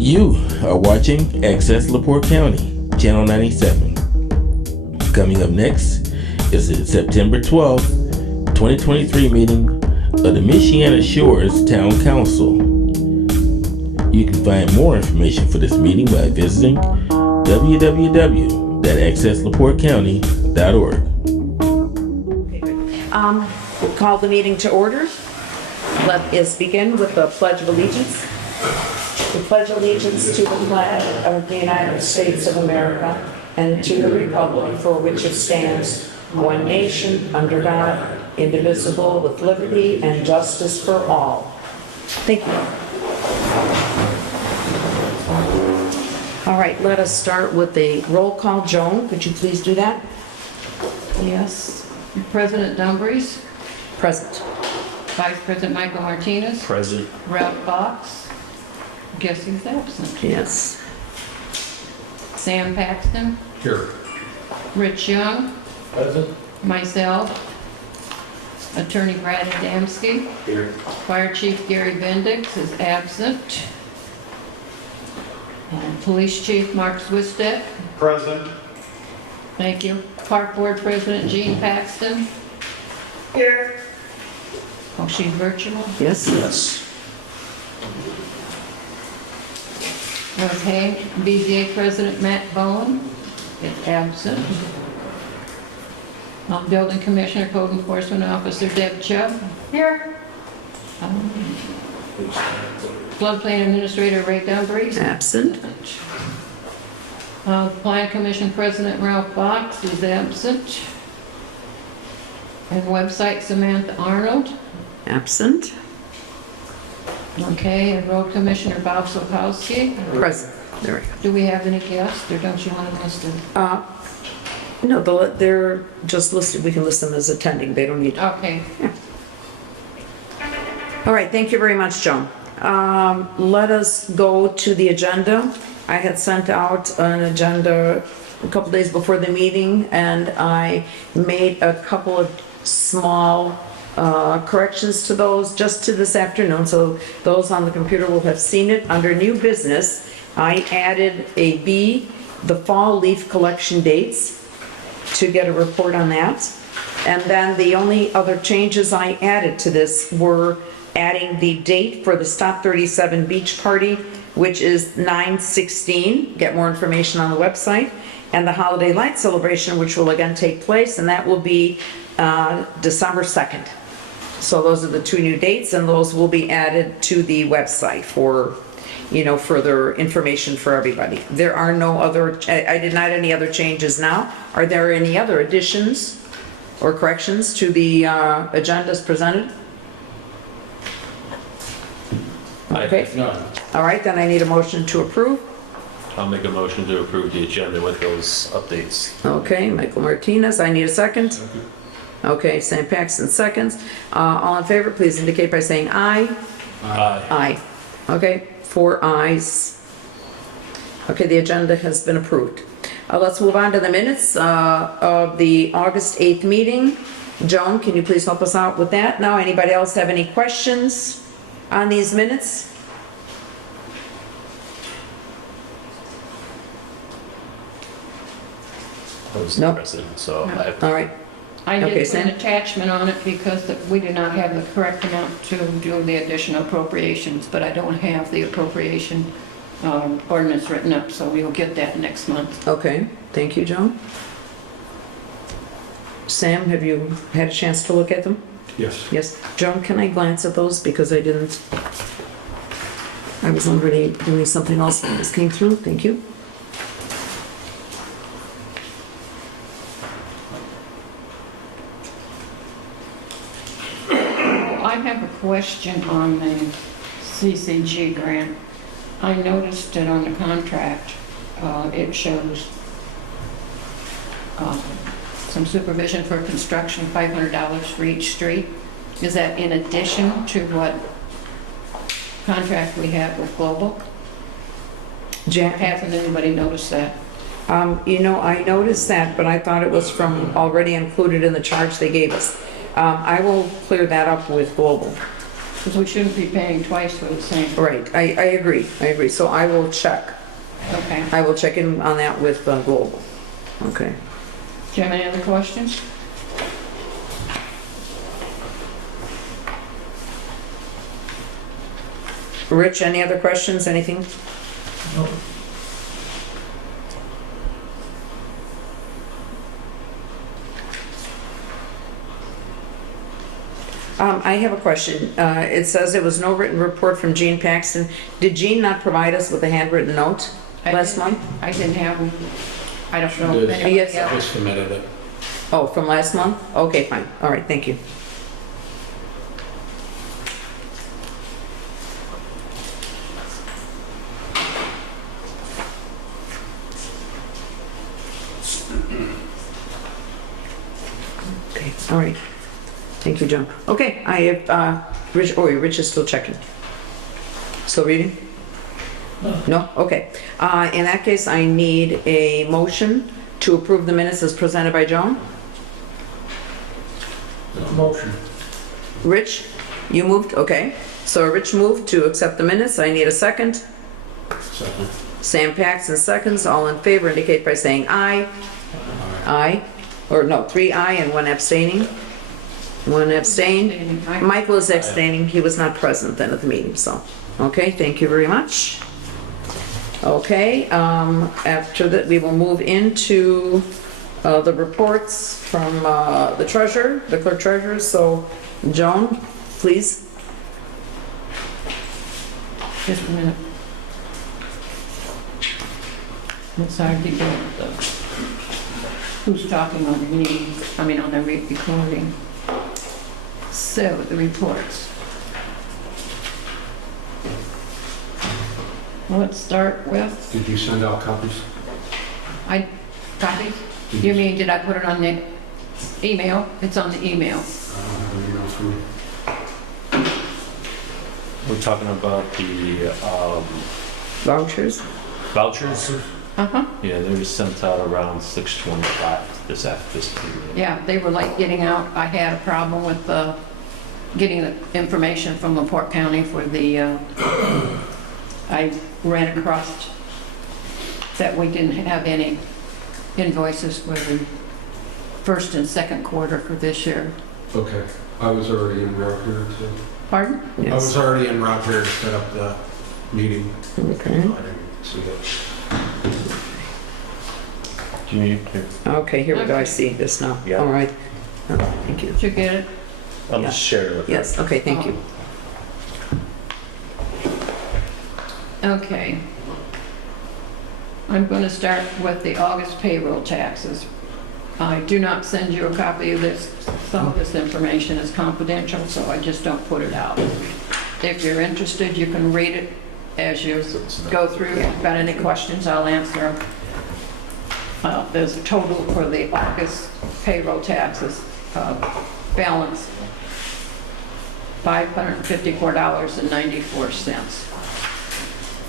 You are watching Access LaPorte County, Channel 97. Coming up next is the September 12th, 2023 meeting of the Michiana Shores Town Council. You can find more information for this meeting by visiting www.accesslaportecounty.org. We'll call the meeting to order. Let us begin with the Pledge of Allegiance. We pledge allegiance to the flag of the United States of America and to the republic for which it stands, one nation, under God, indivisible, with liberty and justice for all. Thank you. All right, let us start with a roll call. Joan, could you please do that? Yes. President Dumbriz, Present. Vice President Michael Martinez, Present. Ralph Fox. Guess he's absent. Yes. Sam Paxton, Here. Rich Young, Present. myself, Attorney Brad Adamski, Here. Fire Chief Gary Bendix is absent, and Police Chief Mark Swistek. Present. Thank you. Park Board President Jean Paxton. Here. Oh, she's virtual? Yes. Yes. Okay. BZA President Matt Bowen is absent. Building Commissioner, Code Enforcement Officer Deb Chubb. Here. Floodplain Administrator Ray Dumbriz. Absent. Plan Commission President Ralph Fox is absent. And website Samantha Arnold. Absent. Okay, and Road Commissioner Bob Sokowski. Present. There we go. Do we have any guests, or don't you want them listed? No, they're just listed. We can list them as attending. They don't need. Okay. All right. Thank you very much, Joan. Let us go to the agenda. I had sent out an agenda a couple days before the meeting, and I made a couple of small corrections to those just to this afternoon. So those on the computer will have seen it. Under new business, I added a B, the fall leaf collection dates, to get a report on that. And then the only other changes I added to this were adding the date for the Stop 37 Beach Party, which is 9/16. Get more information on the website. And the Holiday Light Celebration, which will again take place, and that will be December 2nd. So those are the two new dates, and those will be added to the website for, further information for everybody. There are no other, I did not any other changes now. Are there any other additions or corrections to the agendas presented? Okay. None. All right, then I need a motion to approve. I'll make a motion to approve the agenda with those updates. Okay, Michael Martinez, I need a second. Okay, Sam Paxton seconds. All in favor, please indicate by saying aye. Aye. Aye. Okay, 4 ayes. Okay, the agenda has been approved. Let's move on to the minutes of the August 8th meeting. Joan, can you please help us out with that? Now, anybody else have any questions on these minutes? I was Nope. present, so I All right, I Okay, did put an Sam? attachment on it because we did not have the correct amount to do the additional appropriations, but I don't have the appropriation ordinance written up, so we will get that next month. okay. Thank you, Joan. Sam, have you had a chance to look at them? Yes. Yes. Joan, can I glance at those because I was already doing something else when this came through. Thank you. I have a question on the CCG grant. I noticed it on the contract, it shows some supervision for construction, $500 for each street. Is that in addition to what contract we have with Global? Jack, Hasn't anybody noticed that? I noticed that, but I thought it was from already included in the charge they gave us. I will clear that up with Global. Because we shouldn't be paying twice for the same. Right, I agree. So I will check. Okay. I will check in on that with Global. Okay. Do you have any other questions? Rich, any other questions, anything? I have a question. It says there was no written report from Gene Paxton. Did Gene not provide us with a handwritten note last month? I didn't have them. I don't know. did. if anybody Yes. else- Just submitted it. Oh, from last month? Okay, fine. All right, thank you. Okay, all right. Thank you, John. Okay, I have, Rich is still checking. Still reading? No? Okay. In that case, I need a motion to approve the minutes as presented by Joan. Motion. Rich, you moved? Okay. So Rich moved to accept the minutes. I need a second. Second. Sam Paxton seconds. All in favor indicate by saying aye. Aye. Or no, 3 aye and 1 abstaining. 1 abstain. Aye. Michael is abstaining. He was not present then at the meeting, so. Okay, thank you very much. Okay, after that, we will move into the reports from the treasurer, the clerk treasurer. So, Joan, please. Just a minute. It's hard to get the, who's talking on the meeting, I mean on the recording. So, the reports. Let's start with, Did you send out copies? copies? You mean, did I put it on the email? It's on the email. Email from you. We're talking about the Vouchers. vouchers. Uh-huh. Yeah, they were sent out around 6:25 this period. Yeah, they were late getting out. I had a problem with getting the information from LaPorte County for the, I ran across that we didn't have any invoices for the first and second quarter for this year. Okay. I was already en route here to, Pardon? I was already en route here to set up the meeting. Okay. I didn't see it. Do you need to? Okay, here we go. I Okay. see this now. Yeah. All right. Thank you. Did you get it? I'll Yeah. just share it with you. Yes, okay, thank you. Okay. I'm going to start with the August payroll taxes. I do not send you a copy of this. Some of this information is confidential, so I just don't put it out. If you're interested, you can read it as you go through. If you've got any questions, I'll answer them. There's a total for the August payroll taxes balance, $554.94.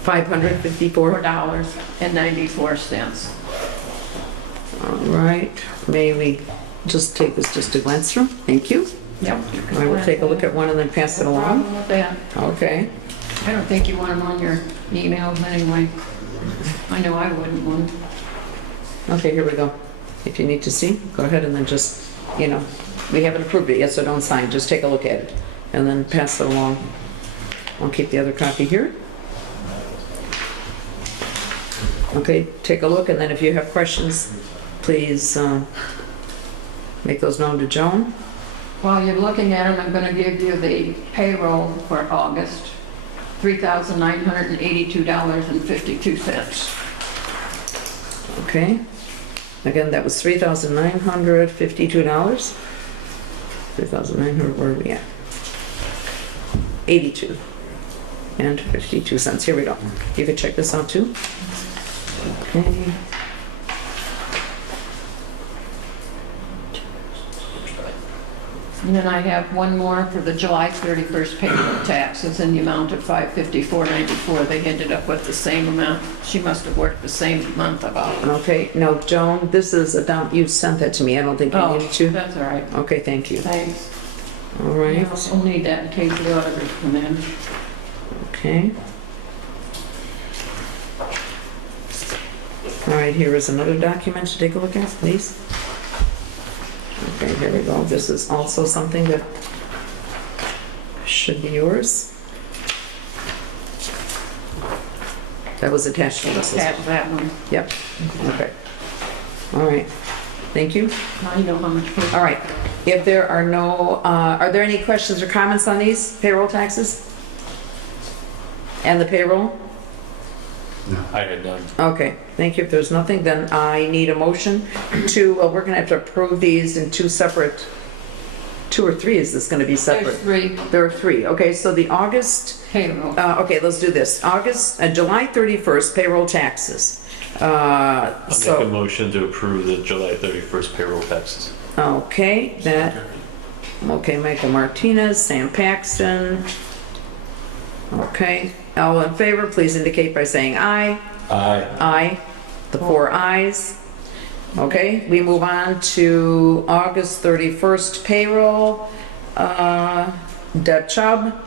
$554. $4.94. All right, may we just take this just a glance through? Thank you. Yep. I will take a look at one and then pass it No along. problem with that. Okay. I don't think you want them on your emails anyway. I know I wouldn't want them. Okay, here we go. If you need to see, go ahead and then just, we haven't approved it yet, so don't sign, just take a look at it and then pass it along. I'll keep the other copy here. Okay, take a look, and then if you have questions, please make those known to Joan. While you're looking at them, I'm going to give you the payroll for August, $3,982.52. Okay. Again, that was $3,952. 3,900, where are we at? 82 and 52 cents. Here we go. You can check this out too. Okay. And then I have one more for the July 31st payroll taxes in the amount of $554.94. They ended up with the same amount. She must have worked the same month about. Okay, now Joan, this is you sent that to me. I don't think you Oh, needed to. that's all right. Okay, thank you. Thanks. All right, We'll need that in case the auditors come in. okay. All right, here is another document to take a look at, please. Okay, here we go. This is also something that should be yours. That was attached to this. Attach that one. Yep, okay. All right, thank you. Now you know how much. All right, if there are no, are there any questions or comments on these payroll taxes? And the payroll? I had none. Okay, thank you. If there's nothing, then I need a motion to, we're gonna have to approve these in two or three, is this gonna be separate? There's 3 There are 3, okay, so the August, payroll. okay, let's do this. July 31st payroll taxes. I'll make a So, motion to approve the July 31st payroll taxes. okay, okay, Michael Martinez, Sam Paxton. Okay, all in favor, please indicate by saying aye. Aye. Aye, the 4 ayes. Okay, we move on to August 31st payroll. Deb Chubb,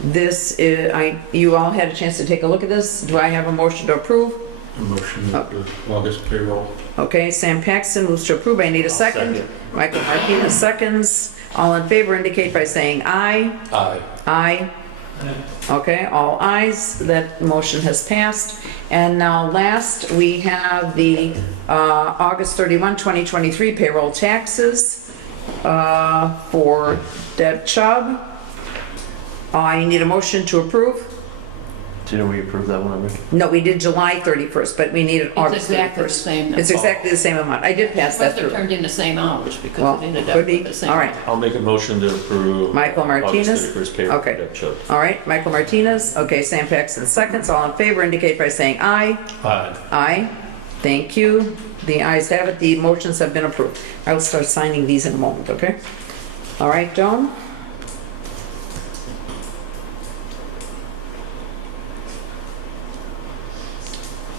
this is, you all had a chance to take a look at this. Do I have a motion to approve? A motion to approve August payroll. Okay, Sam Paxton moves to approve. I need a second. Second. Michael Martinez seconds. All in favor indicate by saying aye. Aye. Aye. Okay, all ayes, that motion has passed. And now last, we have the August 31, 2023 payroll taxes for Deb Chubb. I need a motion to approve. Didn't we approve that one already? No, we did July 31st, but we needed August 31st. exactly the same. It's exactly the same amount. I did pass that Must have through. turned in the same hours because Well, it ended up could be. with the same. All right. I'll make a motion to approve. Michael Martinez? August 31st payroll. Okay. Deb Chubb. All right, Michael Martinez. Okay, Sam Paxton seconds. All in favor indicate by saying aye. Aye. Aye. Thank you. The ayes have it. The motions have been approved. I will start signing these in a moment, okay? All right, Joan?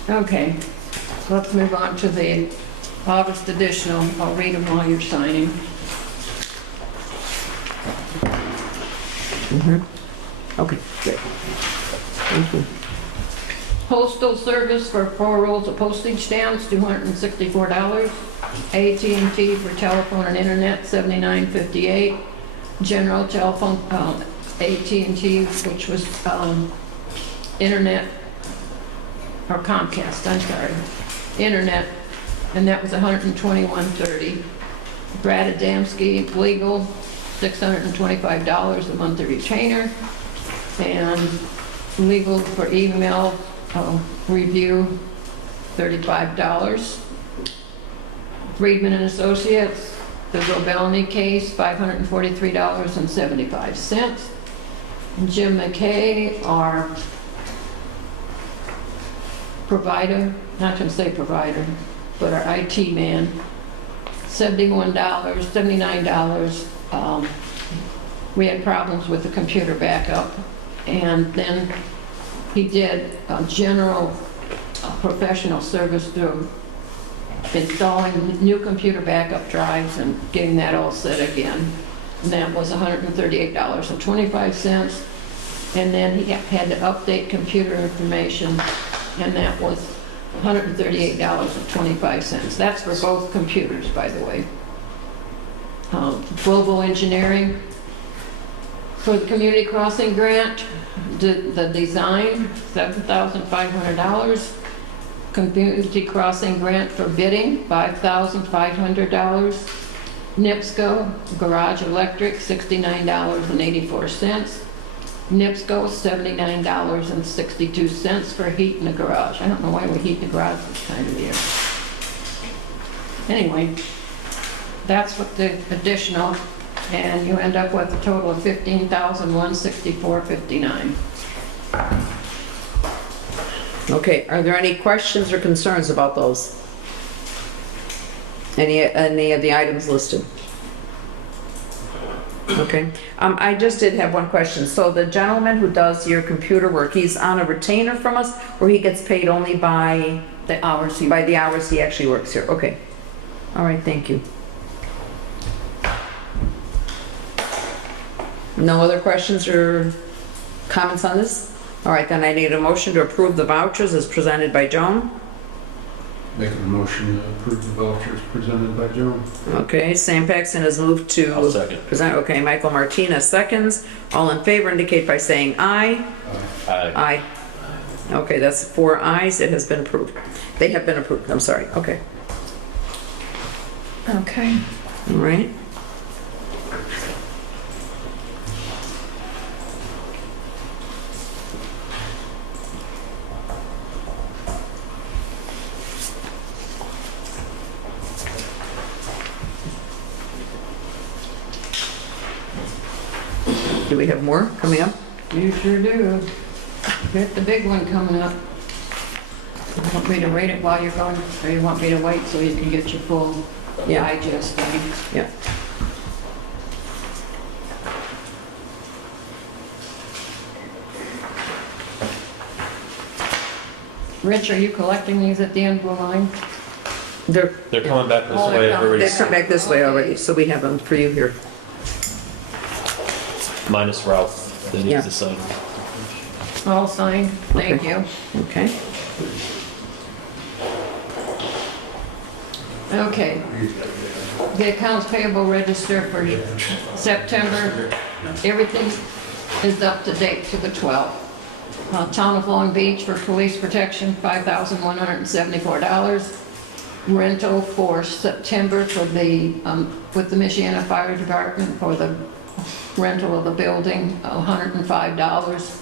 Okay, so let's move on to the August additional. I'll read them while you're signing. Okay, good. Thank you. Postal service for 4 rolls of postage stamps, $264. AT&T for telephone and internet, $79.58. General telephone, AT&T, which was internet, or Comcast, I'm sorry, internet, and that was $121.30. Brad Adamski, legal, $625 a monthly retainer, and legal for email review, $35. Friedman and Associates, the Gobelny case, $543.75. Jim McKay, our provider, not gonna say provider, but our IT man, $79. We had problems with the computer backup, and then he did a general professional service through installing new computer backup drives and getting that all set again. And that was $138.25. And then he had to update computer information, and that was $138.25. That's for both computers, by the way. Global Engineering for the Community Crossing Grant, the design, $7,500. Community Crossing Grant for bidding, $5,500. NIPSCO Garage Electric, $69.84. NIPSCO, $79.62 for heat in the garage. I don't know why we heat the garage this time of year. Anyway, that's what the additional, and you end up with a total of $15,164.59. Okay, are there any questions or concerns about those? Any of the items listed? Okay, I just did have one question. So the gentleman who does your computer work, he's on a retainer from us, or he gets paid only by The hours he the hours he actually works here? Okay. All right, thank you. No other questions or comments on this? All right, then I need a motion to approve the vouchers as presented by Joan. Make a motion to approve the vouchers presented by Joan. Okay, Sam Paxton has moved to I'll second. present. Okay, Michael Martinez seconds. All in favor indicate by saying aye. Aye. Aye. Okay, that's 4 ayes. It has been approved. They have been approved. I'm sorry. Okay. Okay. All right. Do we have more coming up? You sure do. Got the big one coming up. You want me to read it while you're going, or you want me to wait so you can get your full Yeah. digest thing? Yeah. Rich, are you collecting these at the end of the line? They're, They're coming back this Oh, they're way. coming. Everybody's they've come back this way already, so we have them for you here. minus Ralph. That Yeah. needs to sign. All signed, thank Okay. you. Okay. Okay. The accounts payable register for September, everything is up to date to the 12th. Town of Long Beach for police protection, $5,174. Rental for September for the, with the Michiana Fire Department for the rental of the building, $105.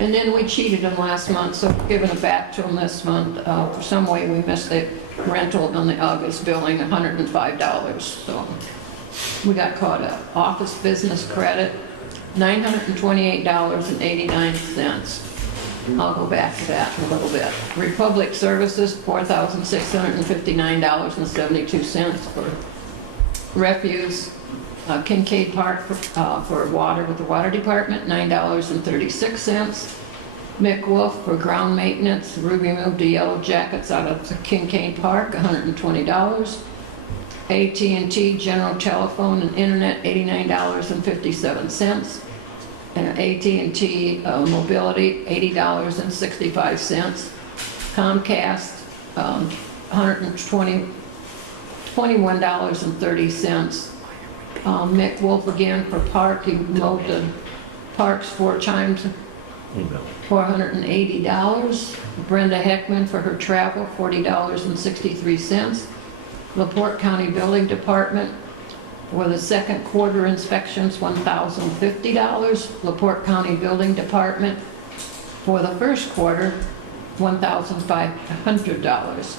And then we cheated them last month, so we're giving it back to them this month. For some way, we missed the rental on the August billing, $105, so we got caught up. Office business credit, $928.89. I'll go back to that in a little bit. Republic Services, $4,659.72 for refuse. Kincaid Park for water with the water department, $9.36. Mick Wolf for ground maintenance, Ruby moved the yellow jackets out of the Kincaid Park, $120. AT&T general telephone and internet, $89.57. And AT&T mobility, $80.65. Comcast, $121.30. Mick Wolf again for park, he mowed the parks 4 times, $480. Brenda Heckman for her travel, $40.63. LaPorte County Building Department for the second quarter inspections, $1,050. LaPorte County Building Department for the first quarter, $1,500.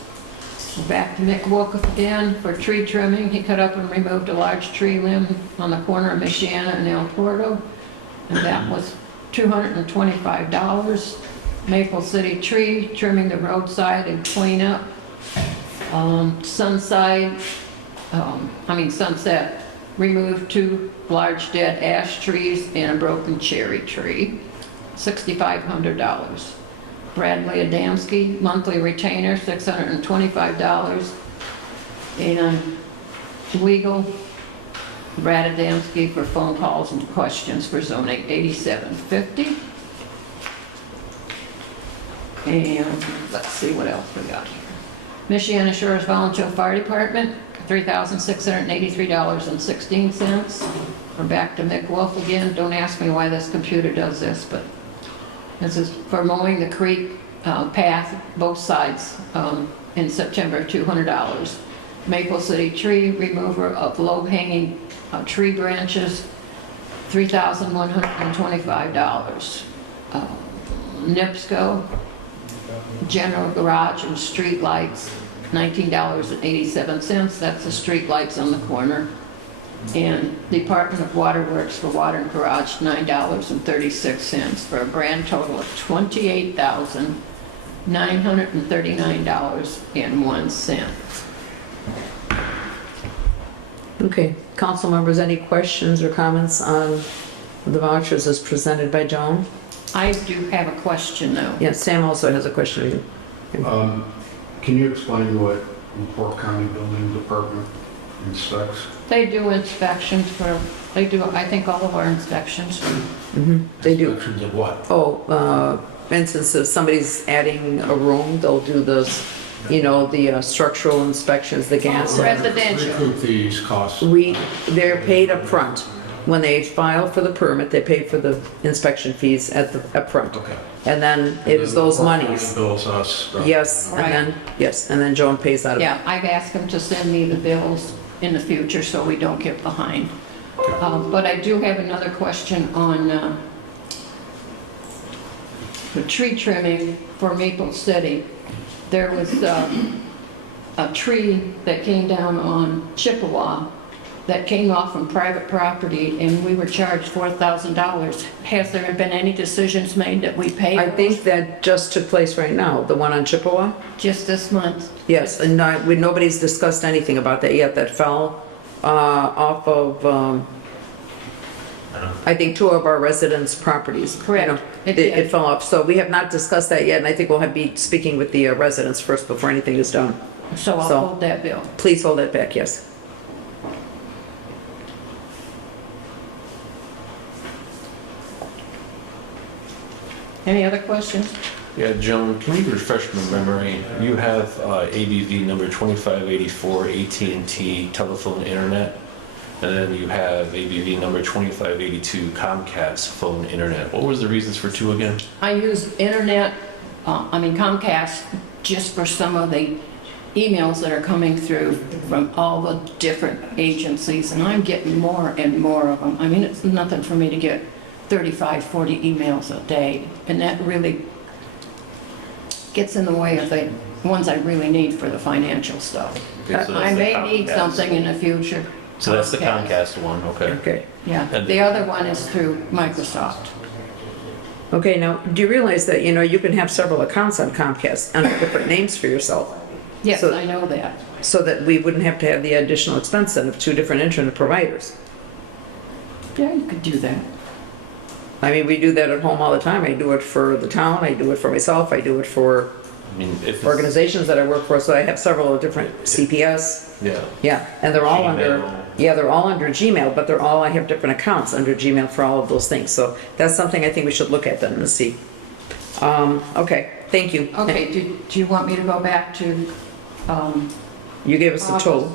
Back to Mick Wolf again for tree trimming. He cut up and removed a large tree limb on the corner of Michiana and El Porto, and that was $225. Maple City Tree, trimming the roadside and cleanup. Sunset, removed 2 large dead ash trees and a broken cherry tree, $6,500. Bradley Adamski, monthly retainer, $625. And legal, Brad Adamski for phone calls and questions for zoning, $87.50. And let's see what else we got here. Michiana Shores Volunteer Fire Department, $3,683.16. We're back to Mick Wolf again. Don't ask me why this computer does this, but this is for mowing the creek path, both sides, in September, $200. Maple City Tree, remover of low-hanging tree branches, $3,125. NIPSCO, general garage and street lights, $19.87. That's the street lights on the corner. And Department of Waterworks for water and garage, $9.36, for a grand total of $28,939.01. Okay, council members, any questions or comments on the vouchers as presented by Joan? I do have a question though. Yes, Sam also has a question for you. Can you explain what LaPorte County Building Department inspects. They do inspections they do, I think, all of our inspections. They do. Inspections of what? For instance, if somebody's adding a room, they'll do the structural inspections, the gas. Residential. Recoup these costs. They're paid up front. When they file for the permit, they pay for the inspection fees up front. Okay. And then it is those monies. Bills us. Yes, and then Joan pays out of it. Yeah, I've asked them to send me the bills in the future so we don't get behind. But I do have another question on the tree trimming for Maple City. There was a tree that came down on Chippewa that came off from private property, and we were charged $4,000. Has there been any decisions made that we pay? I think that just took place right now, the one on Chippewa. Just this month. Yes, and nobody's discussed anything about that yet. That fell off of, I think, 2 of our residents' properties. Correct. You know, It did. it fell off. So we have not discussed that yet, and I think we'll be speaking with the residents first before anything is done. So I'll hold that bill. Please hold that back, yes. Any other questions? Yeah, Joan, can you refresh my memory? You have ABV number 2584 AT&T telephone internet, and then you have ABV number 2582 Comcast phone internet. What was the reasons for 2 again? I use Comcast, just for some of the emails that are coming through from all the different agencies, and I'm getting more and more of them. I mean, it's nothing for me to get 35, 40 emails a day, and that really gets in the way of the ones I really need for the financial stuff. Okay, so I that's the may need Comcast. something in the future. So that's the Comcast one, okay. Okay. Yeah, And- the other one is through Microsoft. Okay, now, do you realize that, you can have several accounts on Comcast under different names for yourself? Yes, So- I know that. So that we wouldn't have to have the additional expense then of 2 different internet providers. Yeah, you could do that. I mean, we do that at home all the time. I do it for the town, I do it for myself, I do it for I mean, if it's, organizations that I work for, so I have several different CPS. yeah, And they're all Gmail. they're all under Gmail, but I have different accounts under Gmail for all of those things. So that's something I think we should look at then and see. Okay, thank you. Okay, do you want me to go back to You gave us the total.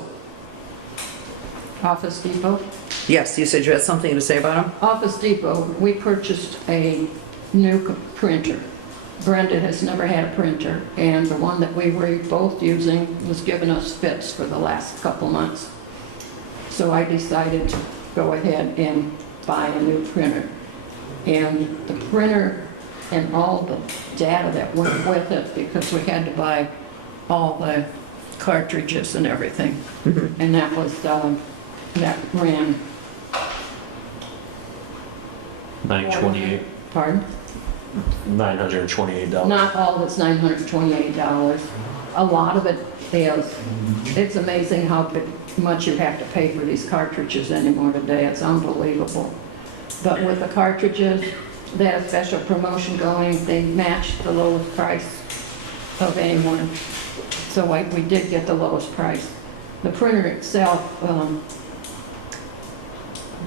Office Depot? Yes, you said you had something to say about them? Office Depot, we purchased a new printer. Brenda has never had a printer, and the one that we were both using was giving us fits for the last couple months. So I decided to go ahead and buy a new printer. And the printer and all the data that went with it, because we had to buy all the cartridges and everything. And that ran, 928, pardon? $928. Not all of it's $928. A lot of it is. It's amazing how much you have to pay for these cartridges anymore today. It's unbelievable. But with the cartridges, they had a special promotion going. They matched the lowest price of anyone. So we did get the lowest price. The printer itself,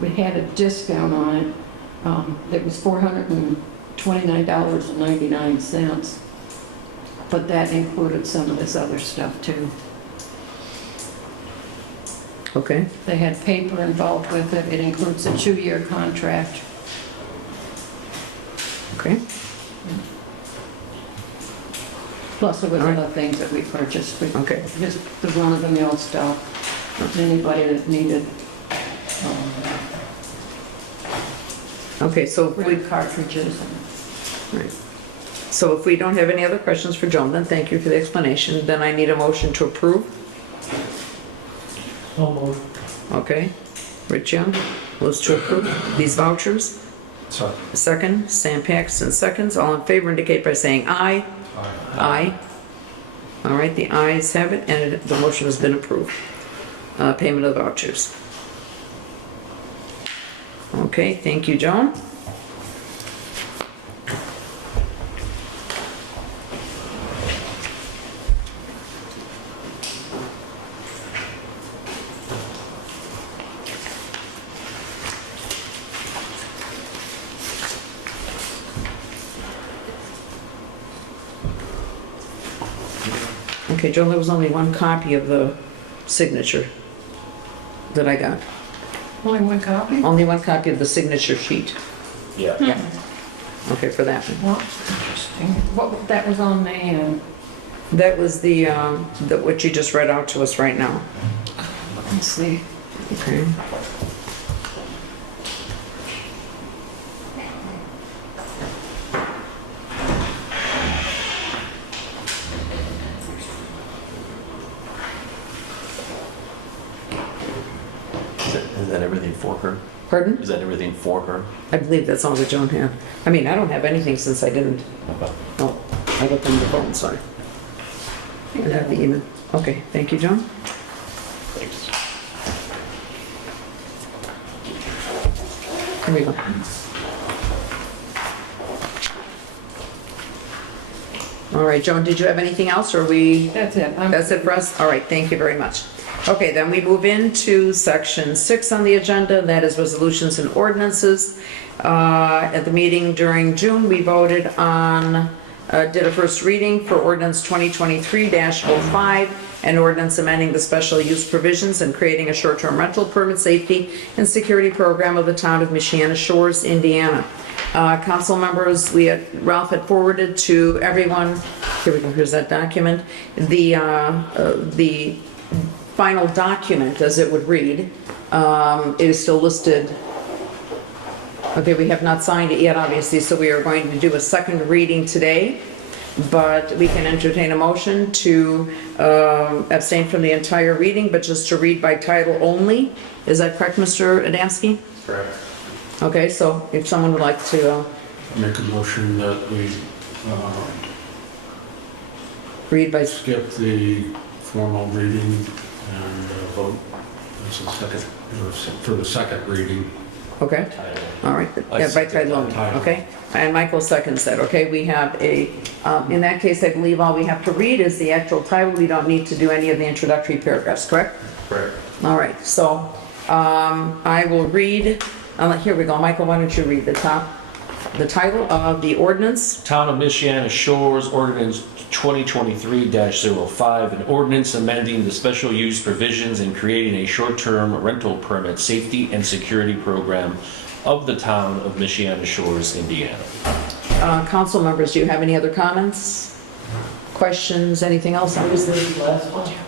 we had a discount on it. It was $429.99, but that included some of this other stuff too. Okay. They had paper involved with it. It includes a 2-year contract. Okay. Plus there was All right. other things that we purchased. Okay. Just the run-of-the-mill stuff. Anybody that needed Okay, so if we, print cartridges. right. So if we don't have any other questions for Joan, then thank you for the explanation. Then I need a motion to approve. Okay. Rich Young, moves to approve these vouchers. So, Second, Sam Paxton seconds. All in favor indicate by saying aye. Aye. All right, the ayes have it, and the motion has been approved. Payment of the vouchers. Okay, thank you, Joan. Okay, Joe, there was only one copy of the signature that I got. Only one copy? Only one copy of the signature sheet. Yeah. Okay, for that one. Well, interesting. What, that was on the, That was the what you just read out to us right now. let's see. Okay. Is that everything for her? Pardon? Is that everything for her? I believe that's all that Joan had. I mean, I don't have anything since I didn't. Oh, I looked on the phone, sorry. I have the email. Okay, thank you, Joan. Thanks. Here we go. All right, Joan, did you have anything else, or we? That's it. That's it for us? All right, thank you very much. Okay, then we move into section 6 on the agenda, and that is resolutions and ordinances. At the meeting during June, we voted on, did a first reading for ordinance 2023-05, an ordinance amending the special use provisions and creating a short-term rental permit safety and security program of the town of Michiana Shores, Indiana. Council members, Ralph had forwarded to everyone, here we go, here's that document, the final document, as it would read, is still listed. Okay, we have not signed it yet, obviously, so we are going to do a second reading today, but we can entertain a motion to abstain from the entire reading, but just to read by title only. Is that correct, Mr. Adamski? Correct. Okay, so if someone would like to Make a motion that we read by, skip the formal reading and vote as a second, for the second reading. okay, all right, yeah, by title only, okay? And Michael seconds that, okay? We have a, in that case, I believe all we have to read is the actual title. We don't need to do any of the introductory paragraphs, correct? Correct. All right, so I will read, here we go, Michael, why don't you read the title of the ordinance? Town of Michiana Shores Ordinance 2023-05, an ordinance amending the special use provisions and creating a short-term rental permit safety and security program of the town of Michiana Shores, Indiana. Council members, do you have any other comments? Questions, anything else?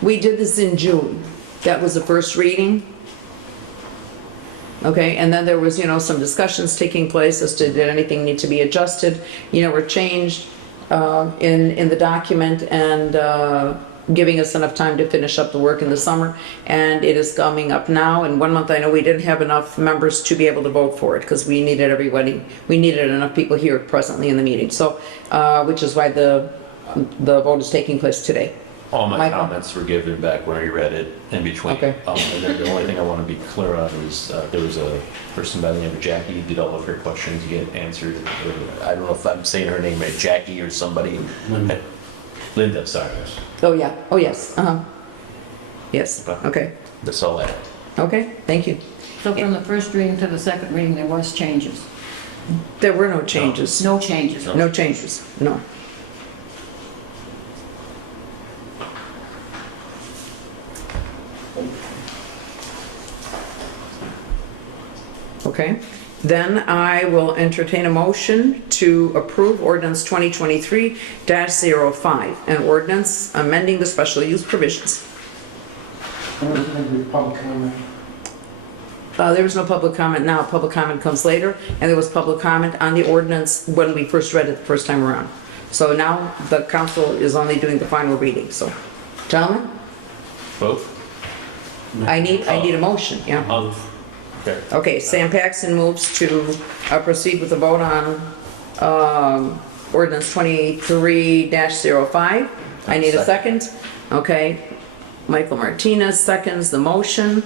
We did this in June. That was the first reading. Okay, and then there was, some discussions taking place as to did anything need to be adjusted, or changed in the document, and giving us enough time to finish up the work in the summer. And it is coming up now. In 1 month, I know we didn't have enough members to be able to vote for it because we needed enough people here presently in the meeting. So, which is why the vote is taking place today. All my Michael? comments were given back when I read it in between. Okay. And then the only thing I want to be clear on is there was a person by the name of Jackie. Did all of her questions get answered? I don't know if I'm saying her name right, Jackie or somebody. Linda. Linda, sorry. Oh, yeah. Oh, yes. Yes. Okay. Okay. That's all I had. Okay. Thank you. So from the first reading to the second reading, there was changes? There were no changes. No changes? No changes. No. Okay. Then I will entertain a motion to approve ordinance 2023-05, an ordinance amending the special use provisions. There was no public comment now. Public comment comes later, and there was public comment on the ordinance when we first read it the first time around. So now the council is only doing the final reading, so. Gentlemen, Both? I need a motion, yeah. Okay. Okay, Sam Paxton moves to proceed with the vote on ordinance 23-05. I need a second. Okay, Michael Martinez seconds the motion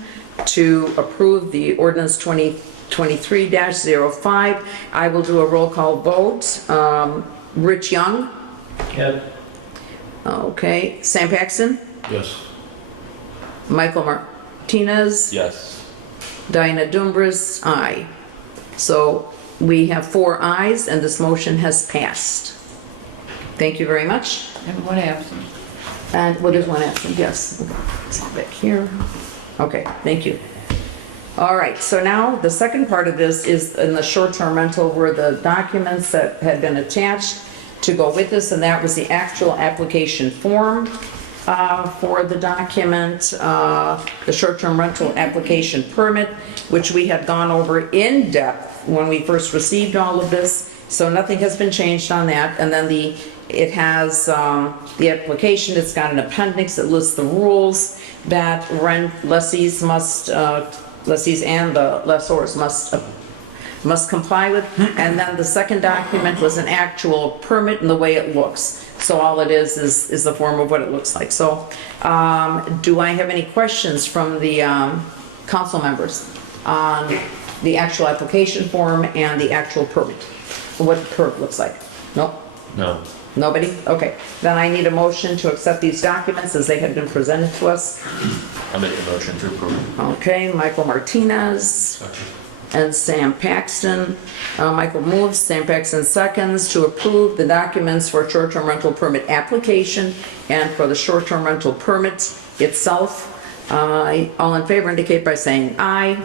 to approve the ordinance 2023-05. I will do a roll call vote. Rich Young? Yeah. Okay, Sam Paxton? Yes. Michael Martinez? Yes. Diana Dumbris, aye. So we have 4 ayes, and this motion has passed. Thank you very much. And one absent. And, well, there's one absent, yes. Okay, let's go back here. Okay, thank you. All right, so now the second part of this is in the short-term rental were the documents that had been attached to go with this, and that was the actual application form for the document, the short-term rental application permit, which we had gone over in depth when we first received all of this, so nothing has been changed on that. And then it has the application, it's got an appendix that lists the rules that lessees and the lessors must comply with. And then the second document was an actual permit and the way it looks. So all it is the form of what it looks like. So do I have any questions from the council members on the actual application form and the actual permit? What the permit looks like? Nope. No. Nobody? Okay. Then I need a motion to accept these documents as they have been presented to us. I'll make a motion to approve. Okay, Michael Martinez and Sam Paxton. Michael moves, Sam Paxton seconds to approve the documents for short-term rental permit application and for the short-term rental permit itself. All in favor indicate by saying aye.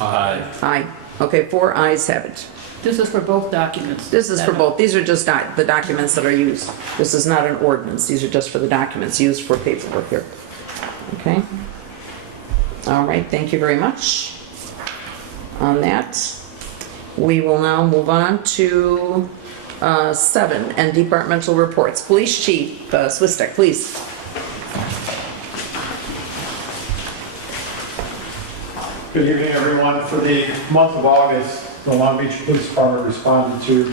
Aye. Aye. Okay, 4 ayes have it. This is for both documents. This is for both. These are just the documents that are used. This is not an ordinance. These are just for the documents used for paperwork here. Okay? All right, thank you very much on that. We will now move on to 7 and departmental reports. Police Chief Swistek, please. Good evening, everyone. For the month of August, the Long Beach Police Department responded to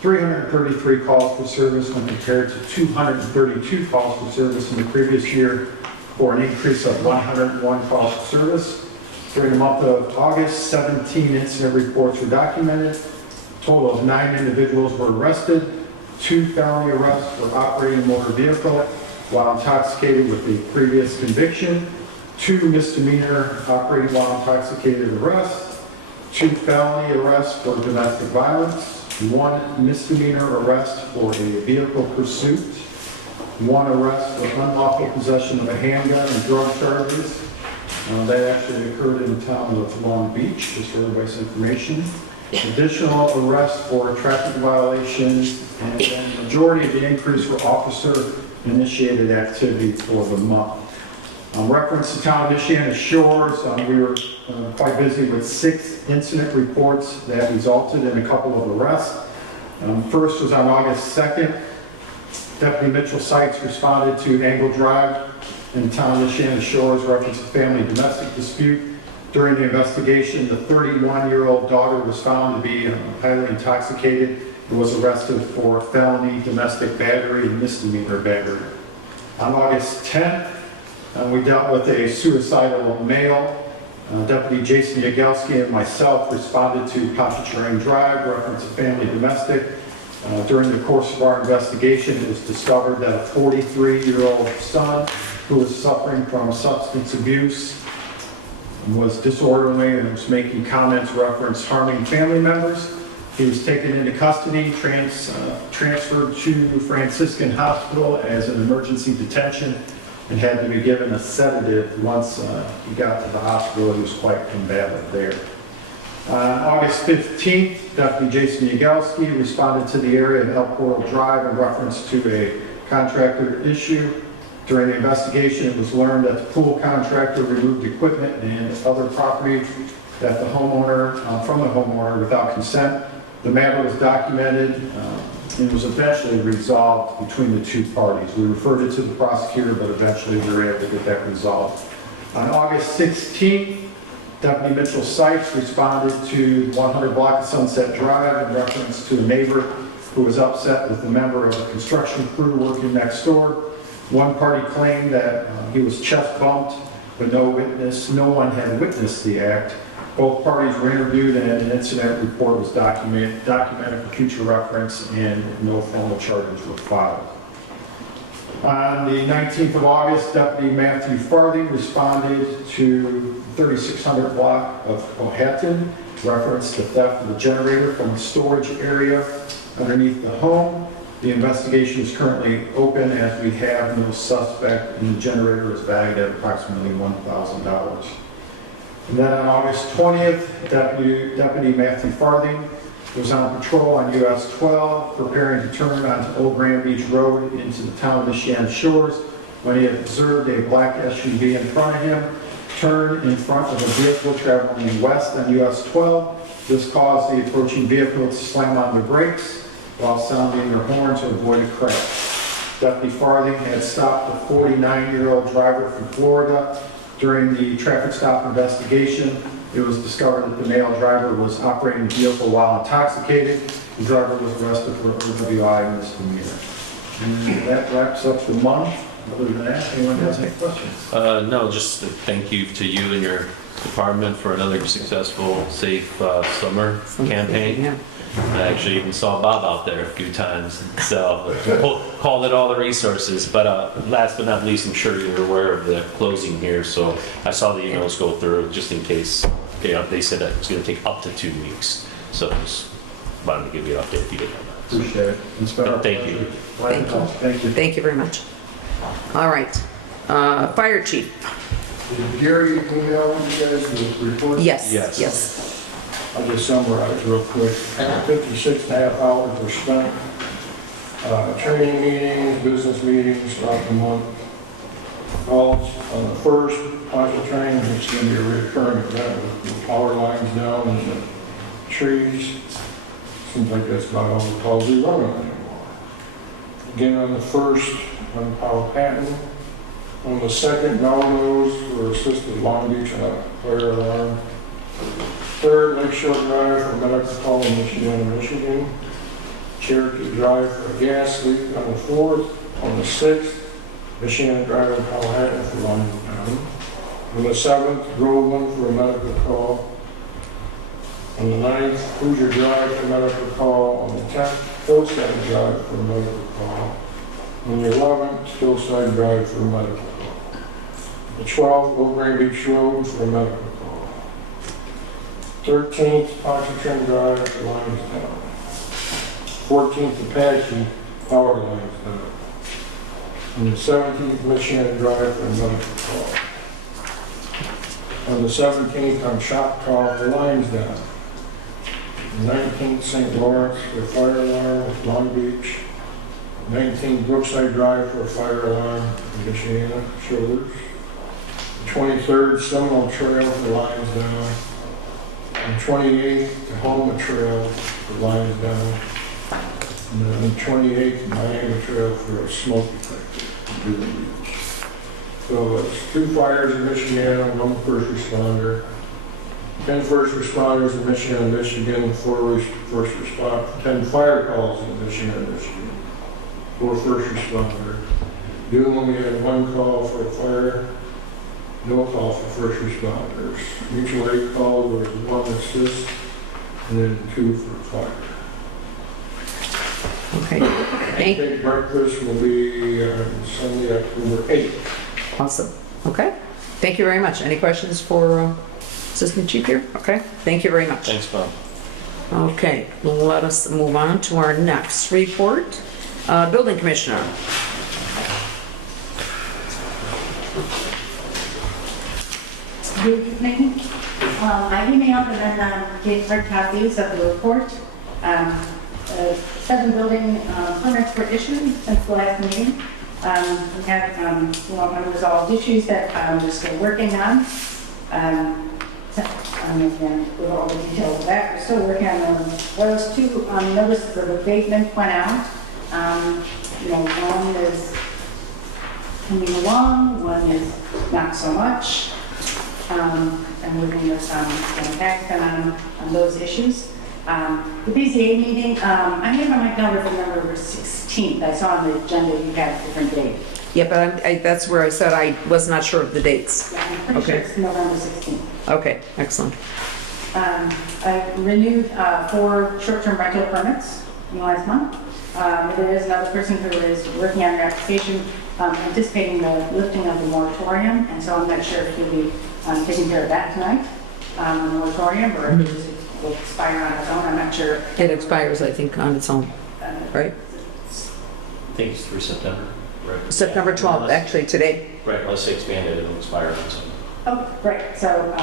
333 calls for service when compared to 232 calls for service in the previous year, for an increase of 101 calls for service. During the month of August, 17 incident reports were documented. A total of 9 individuals were arrested. 2 felony arrests for operating a motor vehicle while intoxicated with a previous conviction. 2 misdemeanor operating while intoxicated arrests. 2 felony arrests for domestic violence. 1 misdemeanor arrest for a vehicle pursuit. 1 arrest for unlawful possession of a handgun and drug charges. That actually occurred in the town of Long Beach, just for everybody's information. Additional arrests for traffic violations, and then the majority of the increase were officer-initiated activity for the month. Reference to town of Michiana Shores, we were quite busy with 6 incident reports that resulted in a couple of arrests. First was on August 2nd. Deputy Mitchell Seitz responded to Angle Drive in the town of Michiana Shores, reference to family domestic dispute. During the investigation, the 31-year-old daughter was found to be highly intoxicated and was arrested for felony domestic battery and misdemeanor battery. On August 10th, we dealt with a suicidal male. Deputy Jason Yagelski and myself responded to Pontchartrain Drive, reference to family domestic. During the course of our investigation, it was discovered that a 43-year-old son who was suffering from substance abuse was disorderly and was making comments reference harming family members. He was taken into custody, transferred to Franciscan Hospital as an emergency detention, and had to be given a sedative once he got to the hospital. He was quite combative there. On August 15th, Deputy Jason Yagelski responded to the area of El Portal Drive in reference to a contractor issue. During the investigation, it was learned that the pool contractor removed equipment and other property that the homeowner, from the homeowner without consent. The matter was documented and was eventually resolved between the 2 parties. We referred it to the prosecutor, but eventually we were able to get that resolved. On August 16th, Deputy Mitchell Seitz responded to 100 block of Sunset Drive in reference to a neighbor who was upset with a member of a construction crew working next door. One party claimed that he was chest bumped, but no one had witnessed the act. Both parties were interviewed and an incident report was documented for future reference, and no formal charges were filed. On the 19th of August, Deputy Matthew Farthing responded to 3600 block of Powhatan, reference to theft of the generator from the storage area underneath the home. The investigation is currently open as we have no suspect, and the generator is valued at approximately $1,000. And then on August 20th, Deputy Matthew Farthing was on patrol on US 12, preparing to turn onto Old Grand Beach Road into the town of Michiana Shores when he observed a black SUV in front of him turn in front of a vehicle traveling west on US 12. This caused the approaching vehicle to slam on the brakes while sounding their horn to avoid a crash. Deputy Farthing had stopped a 49-year-old driver from Florida. During the traffic stop investigation, it was discovered that the male driver was operating the vehicle while intoxicated. The driver was arrested for OWI and misdemeanor. And that wraps up the month. Other than that, anyone has any questions? No, just a thank you to you and your department for another successful, safe summer campaign. Yeah. I actually even saw Bob out there a few times, so called it all the resources. But last but not least, I'm sure you're aware of the closing here, so I saw the emails go through just in case. They said that it's going to take up to 2 weeks, so just wanted to give you an update if you didn't know that. Appreciate it. It's been our Thank you. pleasure. Thank you. Thank you very much. All right. Fire chief. Did Gary email you guys the report? Yes. Yes. Yes. I'll just summarize real quick. 56 and a half hours were spent. Training meetings, business meetings throughout the month. Calls on the first, partial training, it's going to be a recurring event with the power lines down and the trees. Seems like that's about all the calls we run on anymore. Again, on the first, on Powell Patton. On the second, dominoes for assisted Long Beach on a fire alarm. Third, Lakeshore Drive for medical call in Michiana, Michigan. Cherokee Drive for a gas leak on the fourth. On the sixth, Michiana Drive in Powhatan for lines down. On the seventh, Groveland for a medical call. On the 9th, Hoosier Drive for medical call. On the 10th, Hillside Drive for a medical call. On the 11th, Hillside Drive for a medical call. The 12th, Old Grand Beach Road for a medical call. 13th, Pontchartrain Drive for lines down. 14th, Apache, power lines down. On the 17th, Michiana Drive for a medical call. On the 17th, on Choctaw for lines down. 19th, St. Lawrence for fire alarm, Long Beach. 19th, Brookside Drive for a fire alarm, Michiana, Shoulders. 23rd, Seminole Trail for lines down. And 28th, Tahoma Trail for lines down. And then the 28th, Miami Trail for a smoke detector. So it's 2 fires in Michiana, 1 first responder. 10 first responders in Michiana, Michigan, 4 first responders. 10 fire calls in Michiana, Michigan, 4 first responders. Doom, we had 1 call for a fire, no call for first responders. Mutual aid call was 1 assist, and then 2 for fire. Okay. Thank Pancake breakfast will be on Sunday, October 8th. Awesome. Okay. Thank you very much. Any questions for Assistant Chief here? Okay. Thank you very much. Thanks, Bob. Okay. Let us move on to our next report. Building Commissioner. Good evening. I emailed and then gave hard copies of the report. 7 building permits were issued since the last meeting. We have unresolved issues that we're still working on. Again, with all the details of that, we're still working on those 2 notices of abatement went out. One is coming along, one is not so much. And we're going to back on those issues. The BZA meeting, I have on my calendar for November 16th. I saw on the agenda you had a different date. Yeah, but that's where I said I was not sure of the dates. Yeah, I'm pretty sure Okay. it's November 16th. Okay, excellent. I renewed 4 short-term rental permits in the last month. There is another person who is working on your application, anticipating the lifting of the moratorium, and so I'm not sure if he'll be taking care of that tonight, the moratorium, or if it will expire on its own. I'm not sure. It expires, I think, on its own, right? think it's through September, right? September 12th, actually, today. Right, unless they expand it, it'll expire on some. Oh, great, so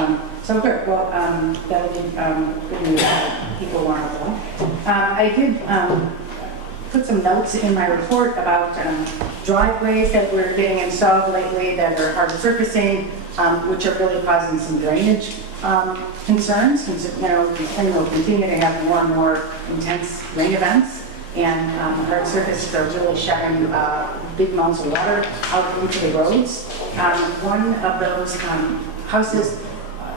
good, well, that'll be, good news, people want to know. I did, put some notes in my report about, driveways that we're getting installed lately that are hard surfacing, which are really causing some drainage, concerns, since, and we'll continue to have more and more intense rain events. And hard surfaces are really shedding big amounts of water out into the roads. One of those houses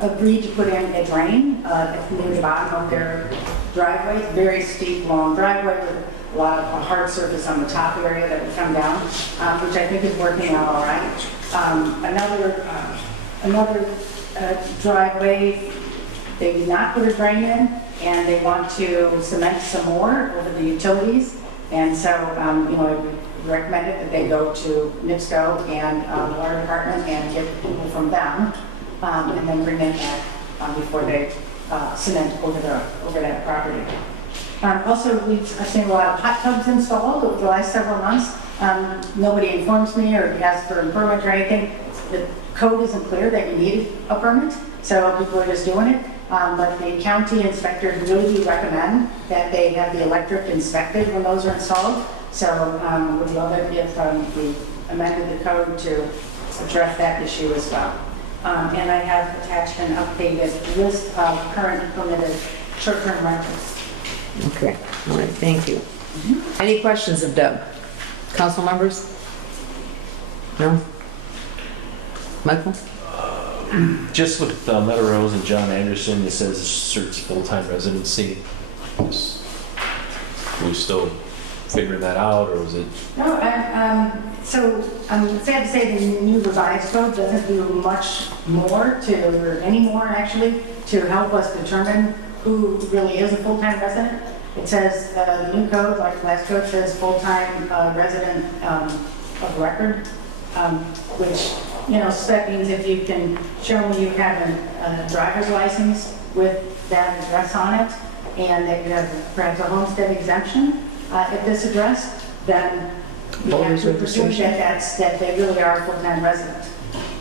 agreed to put in a drain near the bottom of their driveway, very steep, long driveway with a lot of hard surface on the top area that would come down, which I think is working out all right. Another driveway, they did not put a drain in, and they want to cement some more over the utilities. And so, I recommended that they go to NIPSCO and the water department and get people from them, and then bring it back before they cement over that property. Also, I've seen a lot of hot tubs installed over the last several months. Nobody informs me or asks for a permit or anything. The code isn't clear that you need a permit, so people are just doing it. But the county inspectors really do recommend that they have the electric inspected when those are installed. So would love it if we amended the code to address that issue as well. And I have attached an updated list of current permitted short-term rentals. Okay, all right, thank you. Any questions of Deb? Council members? No? Michael? Just with Meadow Rose and John Anderson, it says search full-time residency. Are we still figuring that out, or was it? No, so I'm sad to say the new revised code doesn't do much more or any more actually, to help us determine who really is a full-time resident. It says the new code, like the last code, says full-time resident of record, which, so that means if you can show me you have a driver's license with that address on it, and that you have perhaps a homestead exemption at this address, then we have to presume that they really are a full-time resident.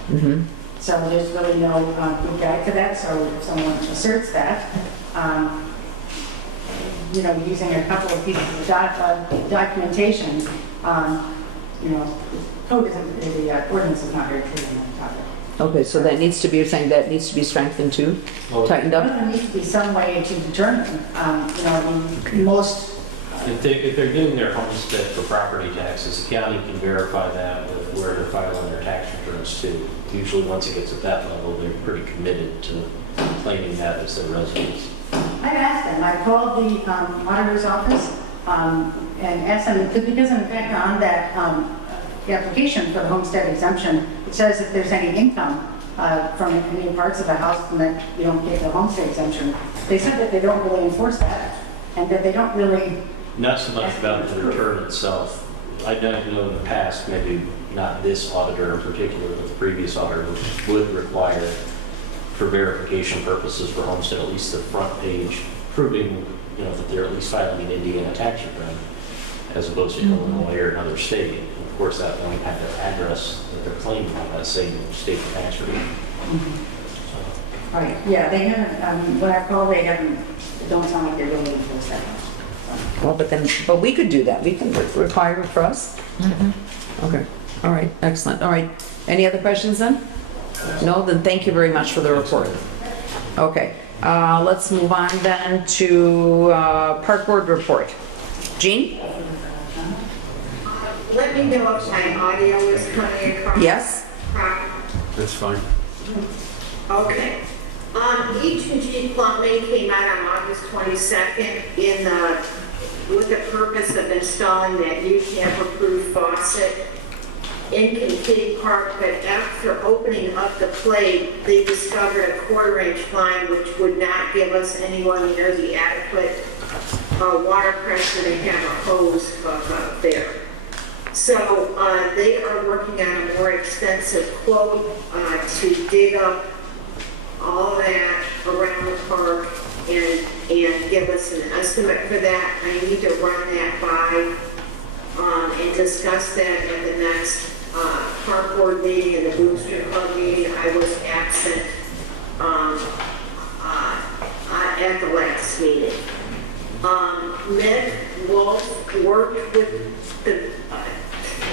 Mm-hmm. So there's really no good guide for that, so if someone asserts that, using a couple of pieces of documentation, the code isn't, the ordinance is not very clear on that topic. Okay, so that needs to be, you're saying that needs to be strengthened too? Tightened up? There needs to be some way to determine, most. If they're doing their homestead for property taxes, the county can verify that with where they're filing their tax returns too. Usually once it gets at that level, they're pretty committed to claiming that as their residence. I asked them, I called the auditor's office and asked them, because in fact on that the application for the homestead exemption, it says if there's any income from any parts of the house and that you don't get the homestead exemption. They said that they don't really enforce that and that they don't really... Not so much about the return itself. I don't know in the past, maybe not this auditor in particular, but the previous auditor would require for verification purposes for homestead, at least the front page, proving that they're at least filing an Indiana tax return as opposed to Illinois or another state. And of course, that only kind of address that they're claiming on that same state tax return. Right, yeah, they haven't, when I called, they don't sound like they really enforce that. Well, but we could do that. We can require it for us. Mm-hmm. Okay, all right, excellent. All right, any other questions then? No, then thank you very much for the report. Okay, let's move on then to Park Board report. Jean? Let me know if my audio is coming across. Yes. That's fine. Okay. H&G Plumbing came out on August 22nd with the purpose of installing that new tamper-proof faucet in Kincaid Park, but after opening up the plate, they discovered a 1/4-inch line which would not give us anywhere near the adequate water pressure to have a hose hook up there. So they are working on a more extensive quote to dig up all that around the park and give us an estimate for that. I need to run that by and discussed that at the next park board meeting and the Booster Club meeting. I was absent at the last meeting. Mick Wolf worked with the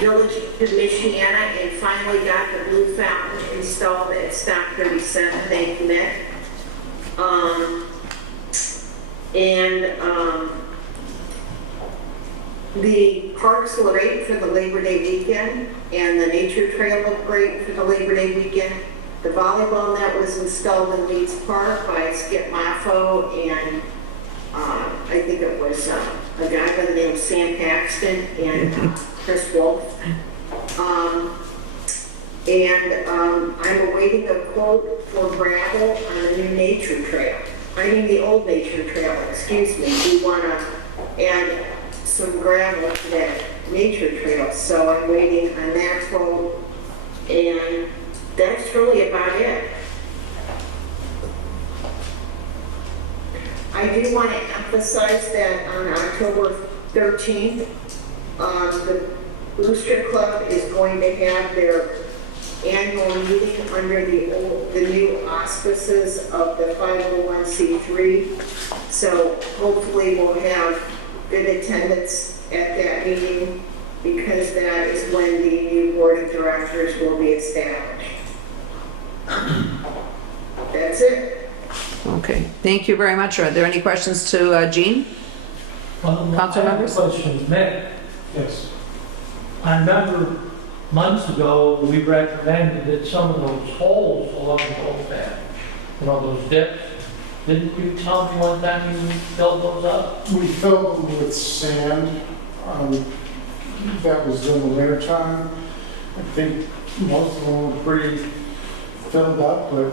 Village of Michiana and finally got the blue fountain installed at Stop 37. Thank you, Mick. The parks look great for the Labor Day weekend, and the nature trail looked great for the Labor Day weekend. The volleyball net was installed in Leeds Park by Skip Maffo, and I think it was a guy by the name of Sam Paxton and Chris Wolf. I'm awaiting a quote for gravel on the new nature trail. I mean the old nature trail, excuse me. We want to add some gravel to that nature trail, so I'm waiting on that quote, and that's really about it. I do want to emphasize that on October 13th, the Booster Club is going to have their annual meeting under the new auspices of the 501c3. So hopefully we'll have good attendance at that meeting, because that is when the new board of directors will be established. That's it. Okay, thank you very much. Are there any questions to Jean? Council members? Question, Matt. Yes. I remember months ago, we recommended that some of those holes along the whole path, those dips, didn't you tell me one time you filled those up? We filled them with sand. That was in the winter time. I think most of them were pretty filled up, but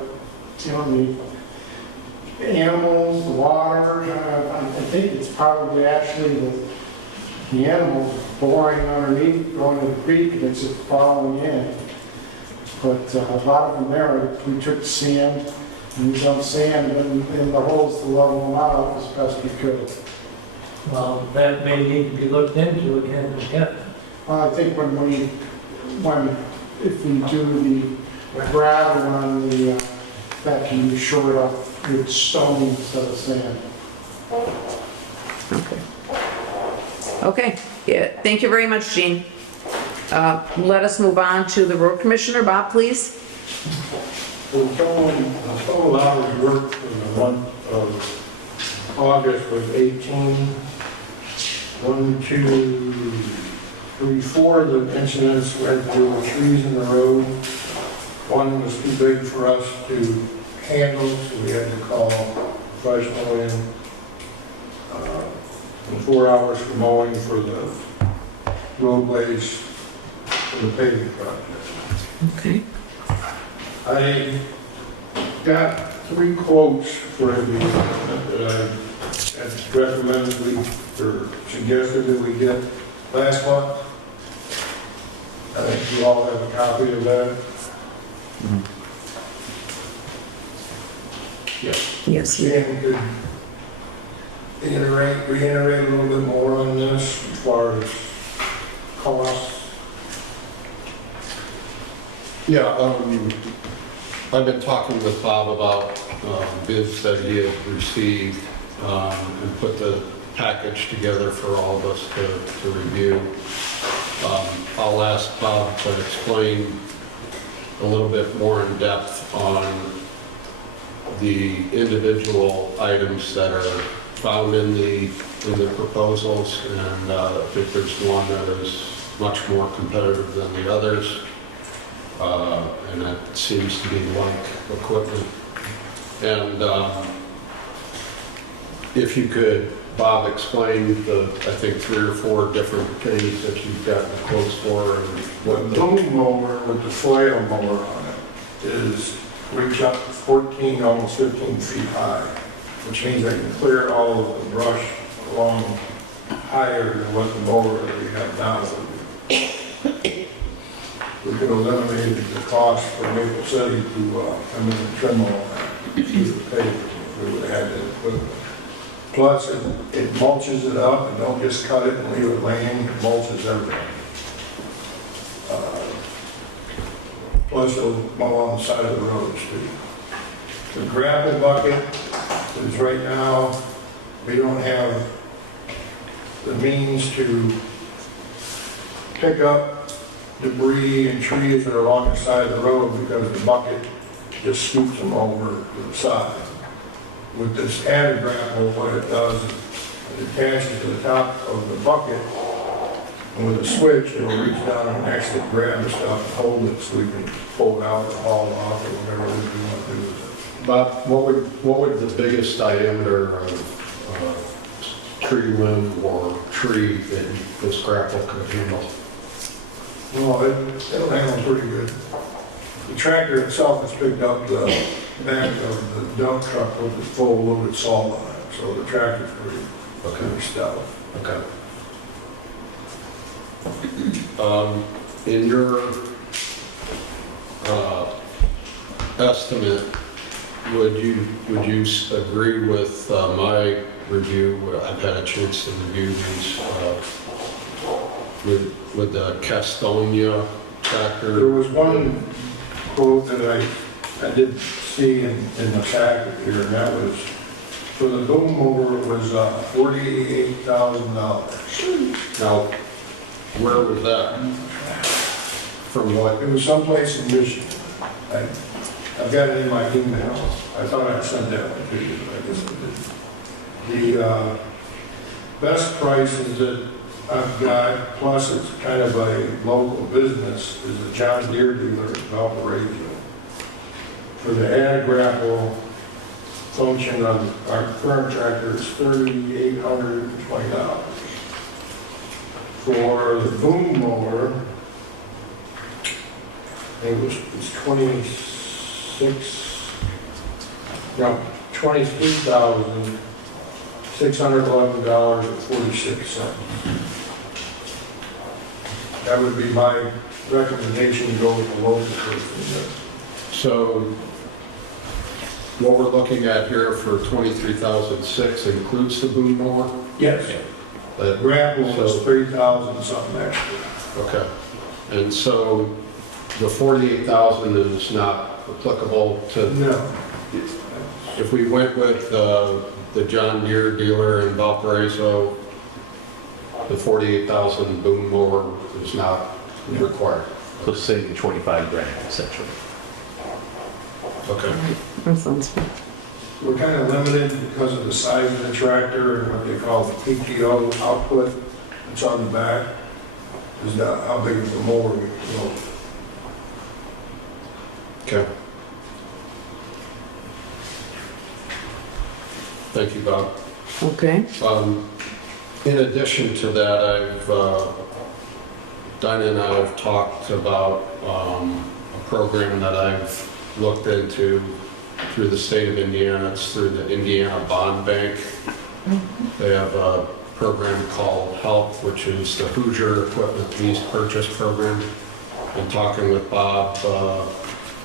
the animals, the water, I think it's probably actually the animals boring underneath, going to the creek, and it's just falling in. But a lot of them there, we took sand, and we dumped sand in the holes to level them out as best we could. Well, that may need to be looked into again. I think if we do the gravel on that can be shored up with stone instead of sand. Okay, yeah, thank you very much, Jean. Let us move on to the road commissioner. Bob, please. The total hours worked for the month of August was 18. 1, 2, 3, 4 of the incidents where there were trees in the road. One was too big for us to handle, so we had to call a professional in. And 4 hours for mowing for the roadways for the paving project. Okay. I got 3 quotes for the that I had recommended or suggested that we get last month. I think you all have a copy of that. Yes. Yes. Dan could reiterate a little bit more on this as far as costs. Yeah, I've been talking with Bob about bids that he had received and put the package together for all of us to review. I'll ask Bob to explain a little bit more in depth on the individual items that are found in the proposals, and I think there's one that is much more competitive than the others, and that seems to be like equipment. And if you could, Bob, explain the, I think, 3 or 4 different things that you've gotten quotes for. And what the boom mower with the flail mower on it is reach up to 14, almost 15 feet high, which means I can clear all of the brush along higher than what the mower that we have now would do. We could eliminate the cost for Maple City to come in and trim all that through the pavers if we would have had that equipment. Plus, it mulches it up, and don't just cut it and leave it laying, it mulches everything. Plus, it'll mow on the side of the roads too. The gravel bucket is right now, we don't have the means to pick up debris and trees that are along the side of the road because the bucket just scoops them over to the side. With this added grapple, what it does, it attaches to the top of the bucket, and with a switch, it'll reach down and actually grab the stuff and hold it so we can pull it out or haul off or whatever it is we want to do with it. Bob, what would the biggest diameter of tree limb or tree that this grapple could handle? Well, it'll handle pretty good. The tractor itself has picked up the back of the dump truck with the full loaded salt on it, so the tractor's pretty stout. Okay. In your estimate, would you agree with my review? I've had a chance to review these with the Castonia tractor. There was one quote that I did see in the packet here, and that was, for the boom mower, it was $48,000. Now, where was that? From what? It was someplace in Michigan. I've got it in my email. I thought I sent that one to you, but I guess I didn't. The best prices that I've got, plus it's kind of a local business, is a John Deere dealer in Valparaiso. For the added grapple function on our current tractor is $3,820. For the boom mower, I think it's $23,611.46. That would be my recommendation to go with the local person. So what we're looking at here for $23,600 includes the boom mower? Yes. The grapple was 3,000 something extra. Okay. And so the 48,000 is not applicable to? No. If we went with the John Deere dealer in Valparaiso, the 48,000 boom mower is not required. So saving 25 grand essentially. Okay. That sounds good. We're kind of limited because of the size of the tractor and what they call the PTO output that's on the back, is how big of a mower we can load. Okay. Thank you, Bob. Okay. In addition to that, Dinah and I have talked about a program that I've looked into through the state of Indiana. It's through the Indiana Bond Bank. They have a program called HELP, which is the Hoosier Equipment Lease Purchase Program. And talking with Bob,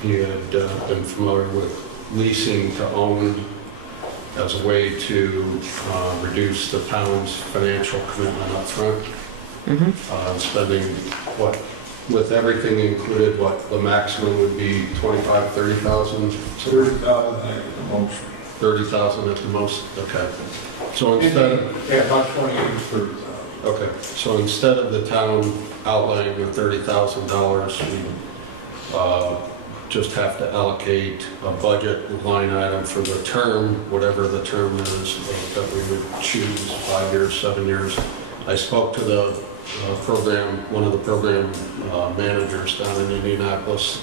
he had been familiar with leasing to own as a way to reduce the town's financial commitment up front. Spending with everything included, the maximum would be 25, 30,000? 30,000 at the most. 30,000 at the most, okay. So instead of, Yeah, about 28 to 30,000. okay, so instead of the town outlaying the $30,000, we just have to allocate a budget line item for the term, whatever the term is that we would choose, 5 years, 7 years. I spoke to the one of the program managers down in Indianapolis,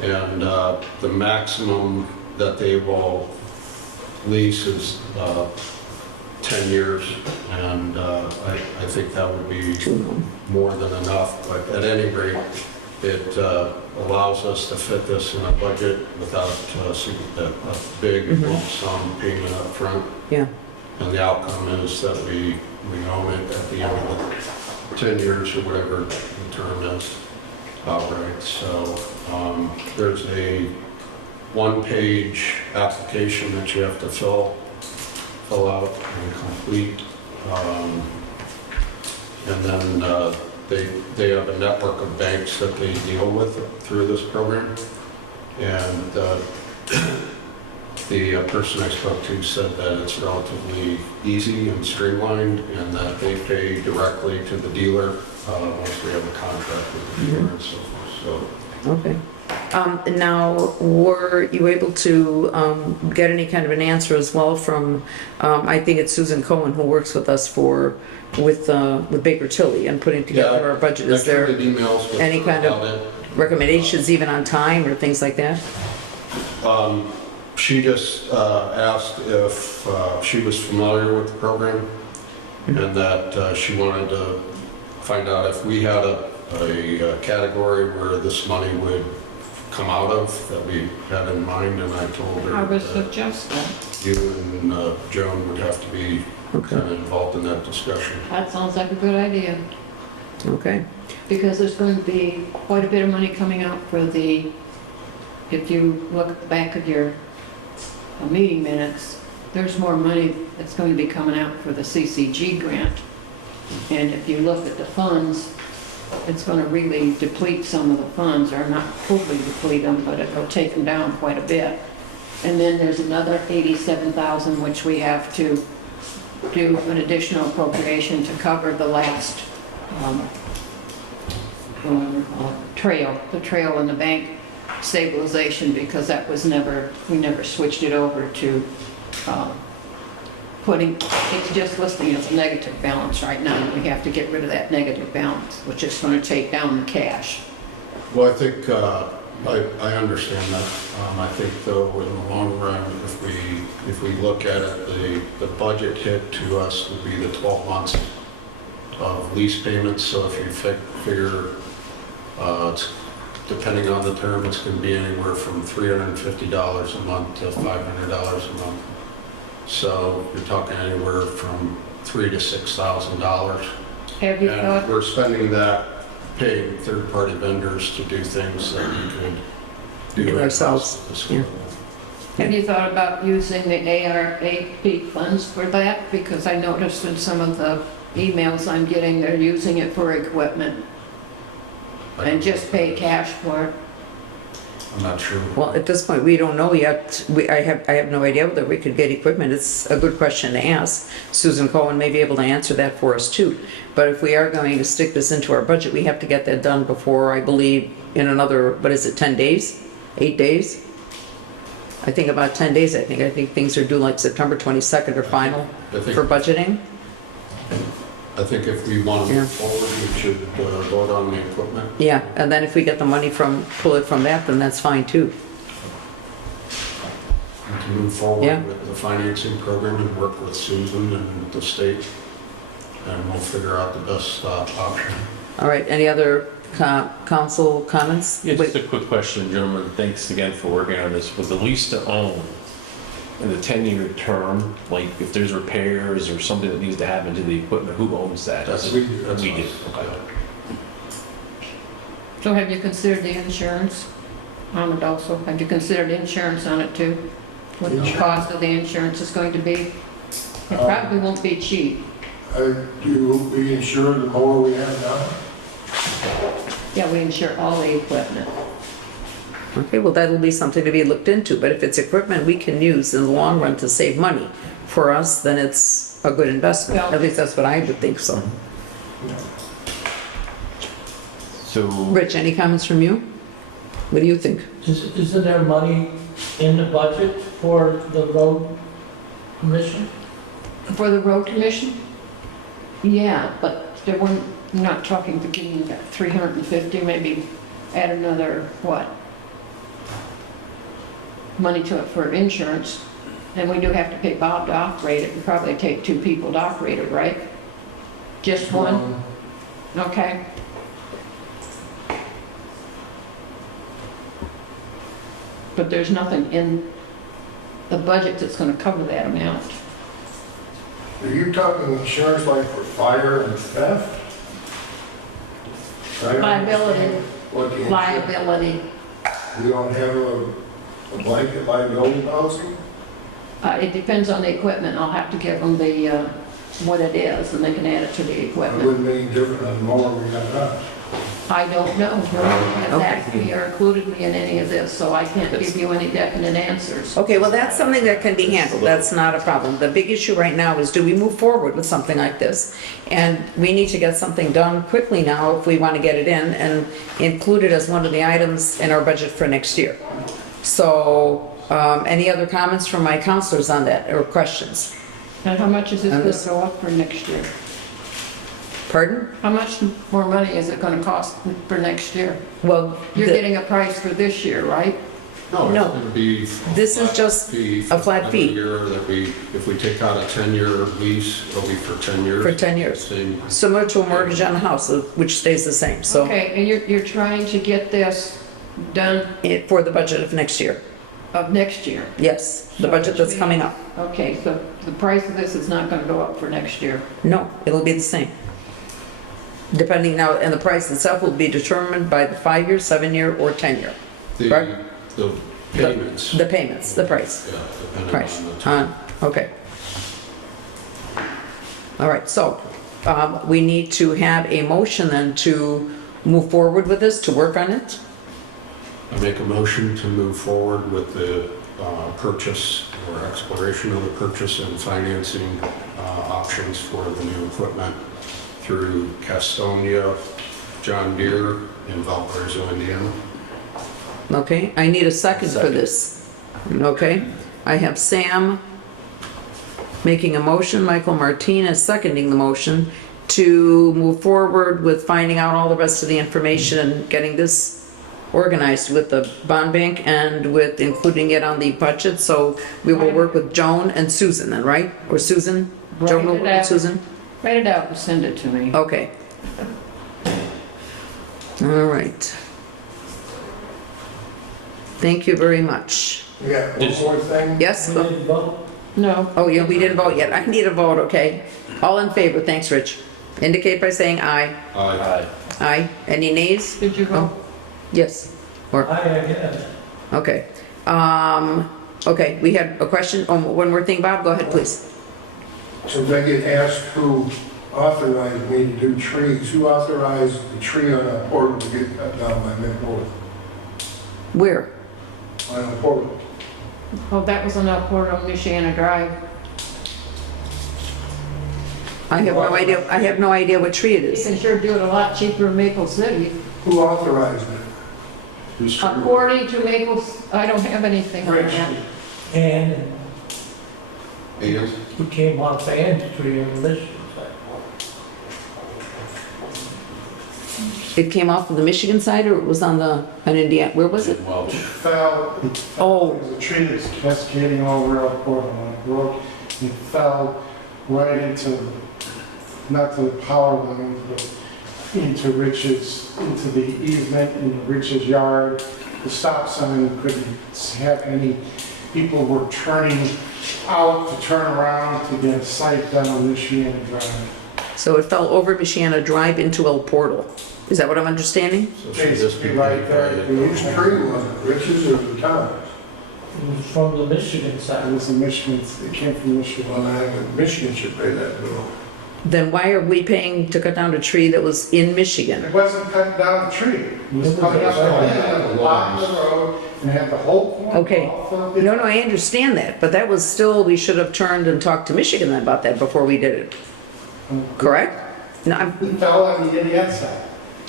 and the maximum that they will lease is 10 years, and I think that would be more than enough, but at any rate, it allows us to fit this in a budget without a big lump sum payment up front. Yeah. And the outcome is that we own it at the end of the 10 years or whatever the term is outright. So there's a one-page application that you have to fill fill out and complete. And then they have a network of banks that they deal with through this program. And the person I spoke to said that it's relatively easy and streamlined, and that they pay directly to the dealer once we have a contract with the dealer and so forth. So Okay. Now, were you able to get any kind of an answer as well from, I think it's Susan Cohen who works with us with Baker Tilly and putting together our budget? Is there any kind of recommendations even on time or things like that? She just asked if she was familiar with the program, and that she wanted to find out if we had a category where this money would come out of that we had in mind, and I told her I would that suggest that. you and Joan would have to be kind of involved in that discussion. That sounds like a good idea, Okay. because there's going to be quite a bit of money coming out for if you look at the back of your meeting minutes, there's more money that's going to be coming out for the CCG grant. And if you look at the funds, it's going to really deplete some of the funds, or not totally deplete them, but it'll take them down quite a bit. And then there's another 87,000, which we have to do an additional appropriation to cover the last the trail in the bank stabilization, because that was we never switched it over to it's just listing as a negative balance right now. We have to get rid of that negative balance, which is going to take down the cash. Well, I think I understand that. I think though, in the long run, if we look at it, the budget hit to us would be the 12 months of lease payments. So if you figure, it's, depending on the term, it's going to be anywhere from $350 a month to $500 a month. So you're talking anywhere from $3,000 to $6,000. Have you thought? We're spending that paying third-party vendors to do things that we could do ourselves. Yeah. Have you thought about using the ARAP funds for that? Because I noticed in some of the emails I'm getting, they're using it for equipment and just pay cash for it. I'm not sure. Well, at this point, we don't know yet. I have no idea whether we could get equipment. It's a good question to ask. Susan Cohen may be able to answer that for us too. But if we are going to stick this into our budget, we have to get that done before, I believe, in another, 10 days? 8 days? I think about 10 days, I think things are due like September 22nd or final for budgeting. I think if we want to move forward, we should vote on the equipment. Yeah, and then if we get the money pull it from that, then that's fine too. And to move forward with the financing program and work with Susan and the state, and we'll figure out the best option. All right, any other council comments? Yeah, just a quick question, gentlemen. Thanks again for working on this. Was the lease to own in the 10-year term, like if there's repairs or something that needs to happen to the equipment, who owns that? That's we us. do. Okay. So have you considered the insurance on it also? Have you considered insurance on it too? What the cost of the insurance is going to be? It probably won't be cheap. Do we insure the mower we have now? Yeah, we insure all the equipment. Okay, well, that'll be something to be looked into, but if it's equipment we can use in the long run to save money for us, then it's a good investment. Yeah. At least that's what I would think so. So, Rich, any comments from you? What do you think? Isn't there money in the budget for the road commission? For the road commission? Yeah, but there weren't, I'm not talking beginning at 350, maybe add another, what? Money to it for insurance. And we do have to pay Bob to operate it. We probably take 2 people to operate it, right? Just one? Okay. But there's nothing in the budget that's going to cover that amount. Are you talking insurance like for fire and theft? I don't Liability. understand what the insurance- Liability. You don't have a blanket liability policy? It depends on the equipment. I'll have to give them the, what it is, and they can add it to the It equipment. wouldn't be any different than the mower we got now. I don't know. No one has asked me or included me in any of this, so I can't give you any definite answers. Okay, well, that's something that can be handled, that's not a problem. The big issue right now is, do we move forward with something like this? And we need to get something done quickly now if we want to get it in and include it as one of the items in our budget for next year. So, any other comments from my counselors on that, or questions? And how much is this going to go up for next year? Pardon? How much more money is it going to cost for next year? Well, You're getting a price for this year, right? No, it's No. going to be. This is just a flat fee. Every year that if we take out a 10-year lease, it'll be for 10 years. For 10 years. Same. Similar to a mortgage on a house, which stays the same, so, Okay, and you're trying to get this done for the budget of next year. of next year? Yes, the budget that's coming up. Okay, so the price of this is not going to go up for next year? No, it'll be the same. Depending now, and the price itself will be determined by the 5-year, 7-year, or 10-year. Right. The payments. The payments, the price. Yeah, depending Price. on the time. Okay. All right, so we need to have a motion then to move forward with this, to work on it. I make a motion to move forward with the purchase or exploration of the purchase and financing options for the new equipment through Castonia, John Deere, in Valparaiso, Indiana. Okay, I need a second for this. Okay, I have Sam making a motion, Michael Martinez seconding the motion to move forward with finding out all the rest of the information and getting this organized with the bond bank and with including it on the budget. So we will work with Joan and Susan then, right? Or Susan? Joan will work with Susan? Write it out and send it to me. Okay. All right. Thank you very much. We got one more thing. Yes? We didn't vote. No, Oh, yeah, we didn't vote yet. I need a vote, okay? All in favor, thanks, Rich. Indicate by saying aye. Aye. Aye. Any nays? did you vote? Yes. Or, Yes. okay. Okay, we had a question, one more thing, Bob, go ahead, please. Since I get asked who authorized me to do trees, who authorized the tree on a portal to get cut down by mid-north? Where? On a portal. Oh, that was on Elport on Michiana Drive. I have no idea what tree it You is. can sure do it a lot cheaper in Maple City. Who authorized it? According to Maple, I don't have anything on Rich. that. And And we came off the end tree in Michigan. It came off of the Michigan side or it was on Indiana, where was it? Welch. Fell, Oh. there's a tree that's cascading over Elport on a road. It fell right into, not to the power line, but into into the easement in Rich's yard. The stop sign couldn't have any, people were turning out to turn around to get a sight done on Michiana Drive. So it fell over Michiana Drive into El Portal. Is that what I'm understanding? So should this be Basically right there. Whose tree was it, Rich's or the town? It was from the Michigan It side. was in Michigan, it came from Michigan. Well, then Michigan should pay that bill. Then why are we paying to cut down a tree that was in Michigan? It wasn't cutting down the tree. It was cutting up the land at the bottom of the road and had the whole corner. Okay. all filled in. No, I understand that, but that was still, we should have turned and talked to Michigan about that before we did it, correct? No, It fell on the Indiana side.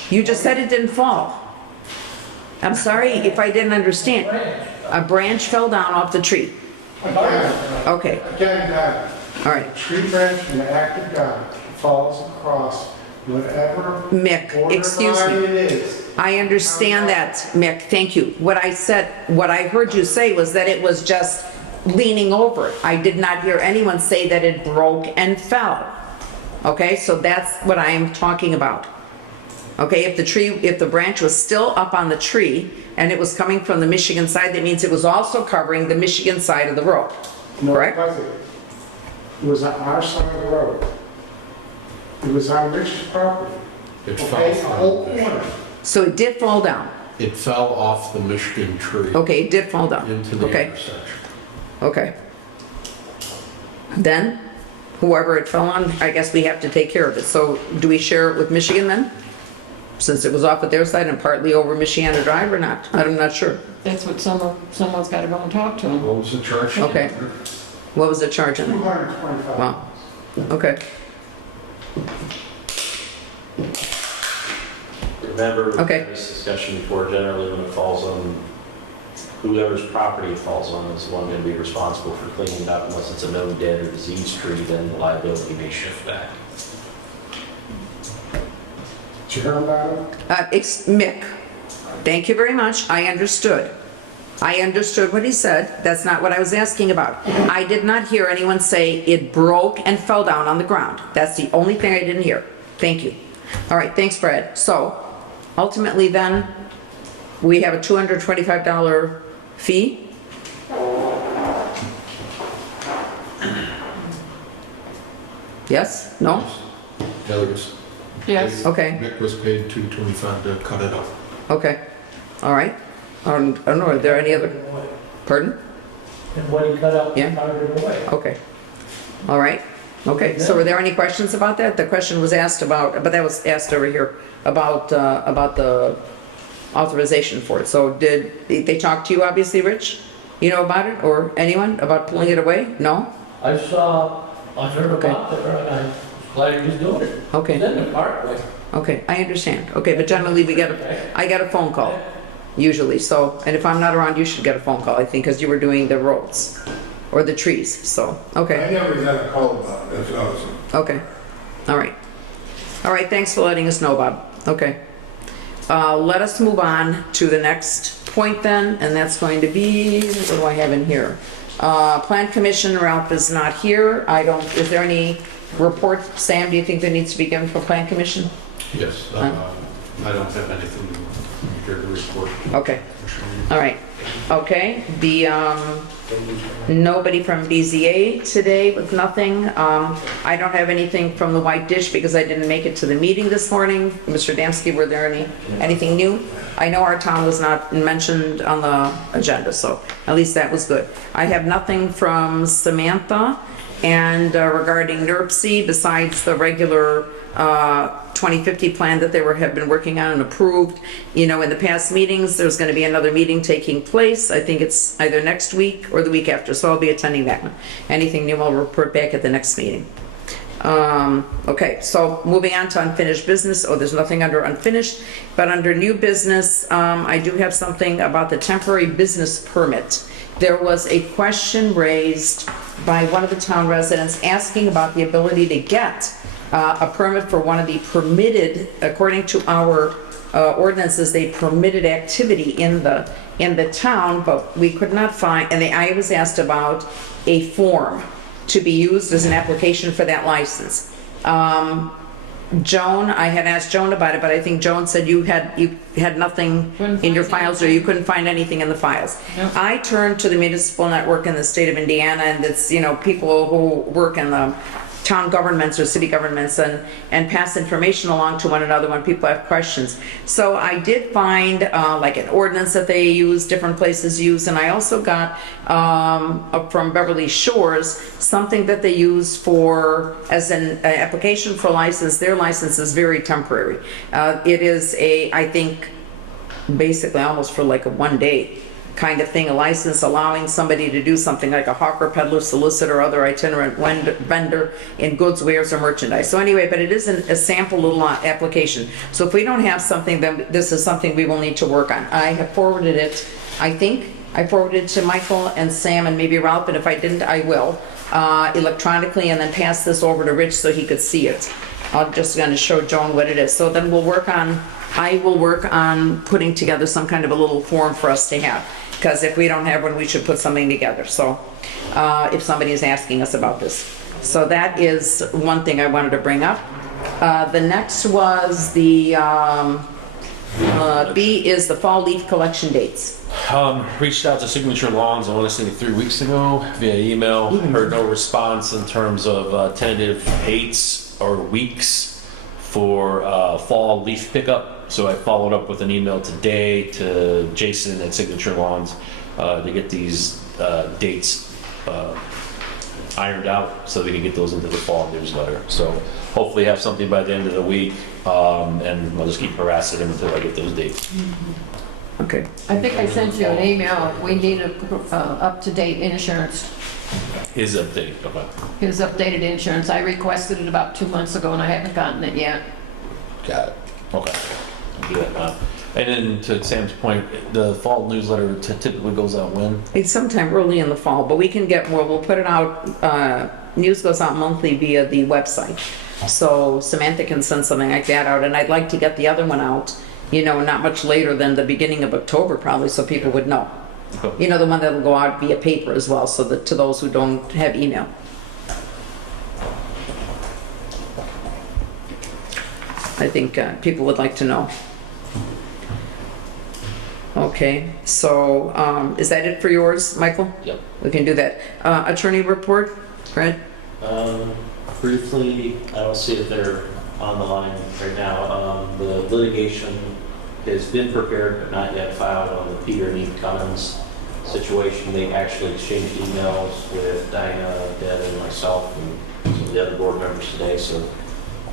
you just said it didn't fall. I'm sorry if I didn't understand. A branch fell down off the tree. Okay, Again, God, all right. tree branch from the act of God falls across whatever Mick, excuse borderline me. it is. I understand that, Mick, thank you. What I heard you say was that it was just leaning over. I did not hear anyone say that it broke and fell. Okay, so that's what I am talking about. Okay, if the branch was still up on the tree and it was coming from the Michigan side, that means it was also covering the Michigan side of the road, No, correct? it wasn't. It was on our side of the road. It was on Rich's property. It Okay, the whole fell corner. So it did fall down. It fell off the Michigan tree Okay, it did fall down. into the Okay, intersection. okay. Then, whoever it fell on, I guess we have to take care of it. So do we share it with Michigan then? Since it was off at their side and partly over Michiana Drive or not? I'm not sure. That's what someone's got to go and talk to them. What was the charge? Okay. What was the charge on it? $225. Wow. Okay. Remember, Okay. this discussion before, generally when it falls on, whoever's property it falls on is the one going to be responsible for cleaning it up unless it's a known dead or diseased tree, then the liability may shift back. Did you hear about it? Mick, thank you very much. I understood. I understood what he said. That's not what I was asking about. I did not hear anyone say it broke and fell down on the ground. That's the only thing I didn't hear. Thank you. All right, thanks, Brad. So ultimately then, we have a $225 fee. Yes? No? Yeah, there was. Yes. Okay. Mick was paid $225 to cut it up. Okay. All right. I don't know, are there any other, pardon? And what he cut out, he Yeah. carved it away. Okay. All right. Okay, so were there any questions about that? The question was asked about, but that was asked over here, about the authorization for it. So did they talk to you, obviously, Rich? You know about it, or anyone, about pulling it away? No? I heard about it, and I was glad he was doing it. Okay. It's in the parkway. Okay, I understand. Okay, but generally I get a phone call, usually, so, and if I'm not around, you should get a phone call, I think, because you were doing the roads, or the trees, so, okay. I never got a call about it, that's awesome. Okay, all right. All right, thanks for letting us know, Bob. Okay. Let us move on to the next point then, and that's going to be, what do I have in here? Plan Commission, Ralph is not here. Is there any report, Sam, do you think there needs to be given for Plan Commission? Yes, I don't have anything here to report. Okay, all right. Okay, nobody from BZA today with nothing. I don't have anything from the White Dish because I didn't make it to the meeting this morning. Mr. Damsky, were there anything new? I know our town was not mentioned on the agenda, so at least that was good. I have nothing from Samantha and regarding NERC besides the regular 2050 plan that they have been working on and approved. You know, in the past meetings, there's going to be another meeting taking place. I think it's either next week or the week after, so I'll be attending that one. Anything new, I'll report back at the next meeting. Okay, so moving on to unfinished business. Oh, there's nothing under unfinished, but under new business, I do have something about the temporary business permit. There was a question raised by one of the town residents asking about the ability to get a permit for one of the permitted, according to our ordinances, they permitted activity in the town, but we could not find, and I was asked about a form to be used as an application for that license. Joan, I had asked Joan about it, but I think Joan said you had nothing in your files, or you couldn't find anything in the files. Nope. I turned to the municipal network in the state of Indiana, and it's, you know, people who work in the town governments or city governments and pass information along to one another when people have questions. So I did find like an ordinance that they use, different places use, and I also got from Beverly Shores something that they use for as an application for license. Their license is very temporary. It is I think basically almost for like a 1 day kind of thing, a license allowing somebody to do something like a hawker, peddler, solicitor, other itinerant vendor in goods, wares, or merchandise. So anyway, but it is a sample little application. So if we don't have something, then this is something we will need to work on. I have forwarded it, I think, I forwarded it to Michael and Sam and maybe Ralph, and if I didn't, I will, electronically, and then pass this over to Rich so he could see it. I'm just going to show Joan what it is. So then I will work on putting together some kind of a little form for us to have. Because if we don't have one, we should put something together. So if somebody is asking us about this. So that is one thing I wanted to bring up. The next was the, B is the fall leaf collection dates. Reached out to Signature Lawns, I want to say 3 weeks ago via email. Heard no response in terms of tentative dates or weeks for fall leaf pickup. So I followed up with an email today to Jason at Signature Lawns to get these dates ironed out so they can get those into the fall newsletter. So hopefully have something by the end of the week, and I'll just keep harassing them until I get those dates. Okay. I think I sent you an email. We need a up-to-date insurance, His update, okay. his updated insurance. I requested it about 2 months ago and I haven't gotten it yet. Got it. Okay. I'll do that now. And then to Sam's point, the fall newsletter typically goes out when? It's sometime early in the fall, but we can get more, we'll put it out, news goes out monthly via the website. So Samantha can send something like that out, and I'd like to get the other one out, not much later than the beginning of October probably, so people would know. Okay. The one that'll go out via paper as well, so that to those who don't have email. I think people would like to know. Okay, so is that it for yours, Michael? Yep. We can do that. Attorney report, Fred? Briefly, I don't see if they're on the line right now. The litigation has been prepared but not yet filed on the Peter and Eve Cummins situation. They actually exchanged emails with Diana, Deb, and myself and some of the other board members today, so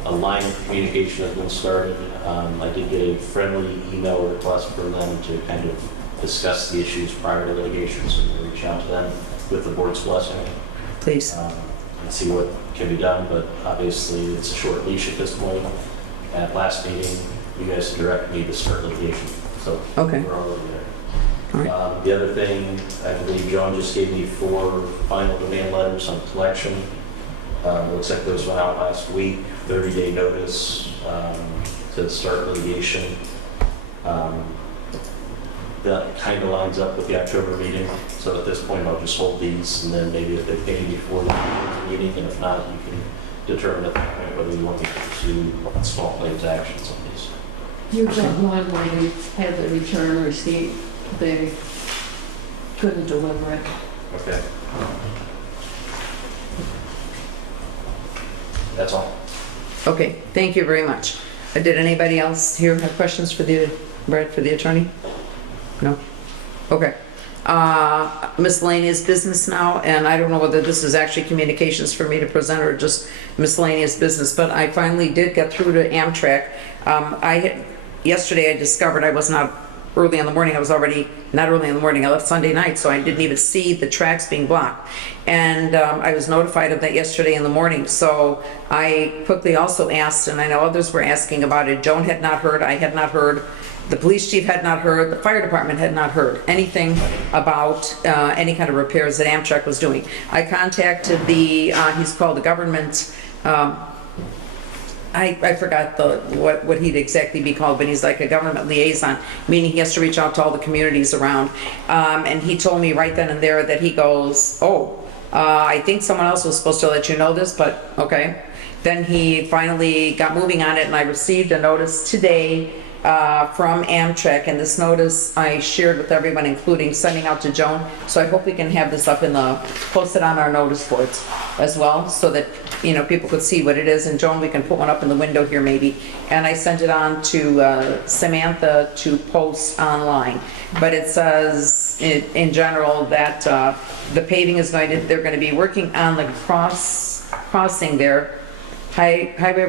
a line of communication has been started. I did get a friendly email request from them to kind of discuss the issues prior to litigation, so we'll reach out to them with the board's blessing. Please. And see what can be done, but obviously it's a short leash at this point. At last meeting, you guys directed me to start litigation, so Okay. we're already there. All right. The other thing, I believe John just gave me 4 final demand letters on collection. Looks like those went out last week, 30-day notice to start litigation. That kind of lines up with the October meeting, so at this point I'll just hold these, and then maybe if they pay before the meeting, and if not, you can determine at that point whether you want me to pursue small claims actions on these. You've got one where you had the return receipt. They couldn't deliver it. Okay. That's all. Okay, thank you very much. Did anybody else here have questions for the attorney? No? Okay. Miscellaneous business now, and I don't know whether this is actually communications for me to present or just miscellaneous business, but I finally did get through to Amtrak. Yesterday I discovered I was not early in the morning. I was already not early in the morning. I left Sunday night, so I didn't even see the tracks being blocked. And I was notified of that yesterday in the morning. So I quickly also asked, and I know others were asking about it. Joan had not heard. I had not heard. The police chief had not heard. The fire department had not heard anything about any kind of repairs that Amtrak was doing. I contacted he's called the government. I forgot what he'd exactly be called, but he's like a government liaison, meaning he has to reach out to all the communities around. And he told me right then and there that he goes, I think someone else was supposed to let you know this, but okay. Then he finally got moving on it, and I received a notice today from Amtrak, and this notice I shared with everyone, including sending out to Joan. So I hope we can have this up posted on our notice boards as well, so that people could see what it is. And Joan, we can put one up in the window here maybe. And I sent it on to Samantha to post online. But it says in general that the paving is they're going to be working on the crossing there. Highway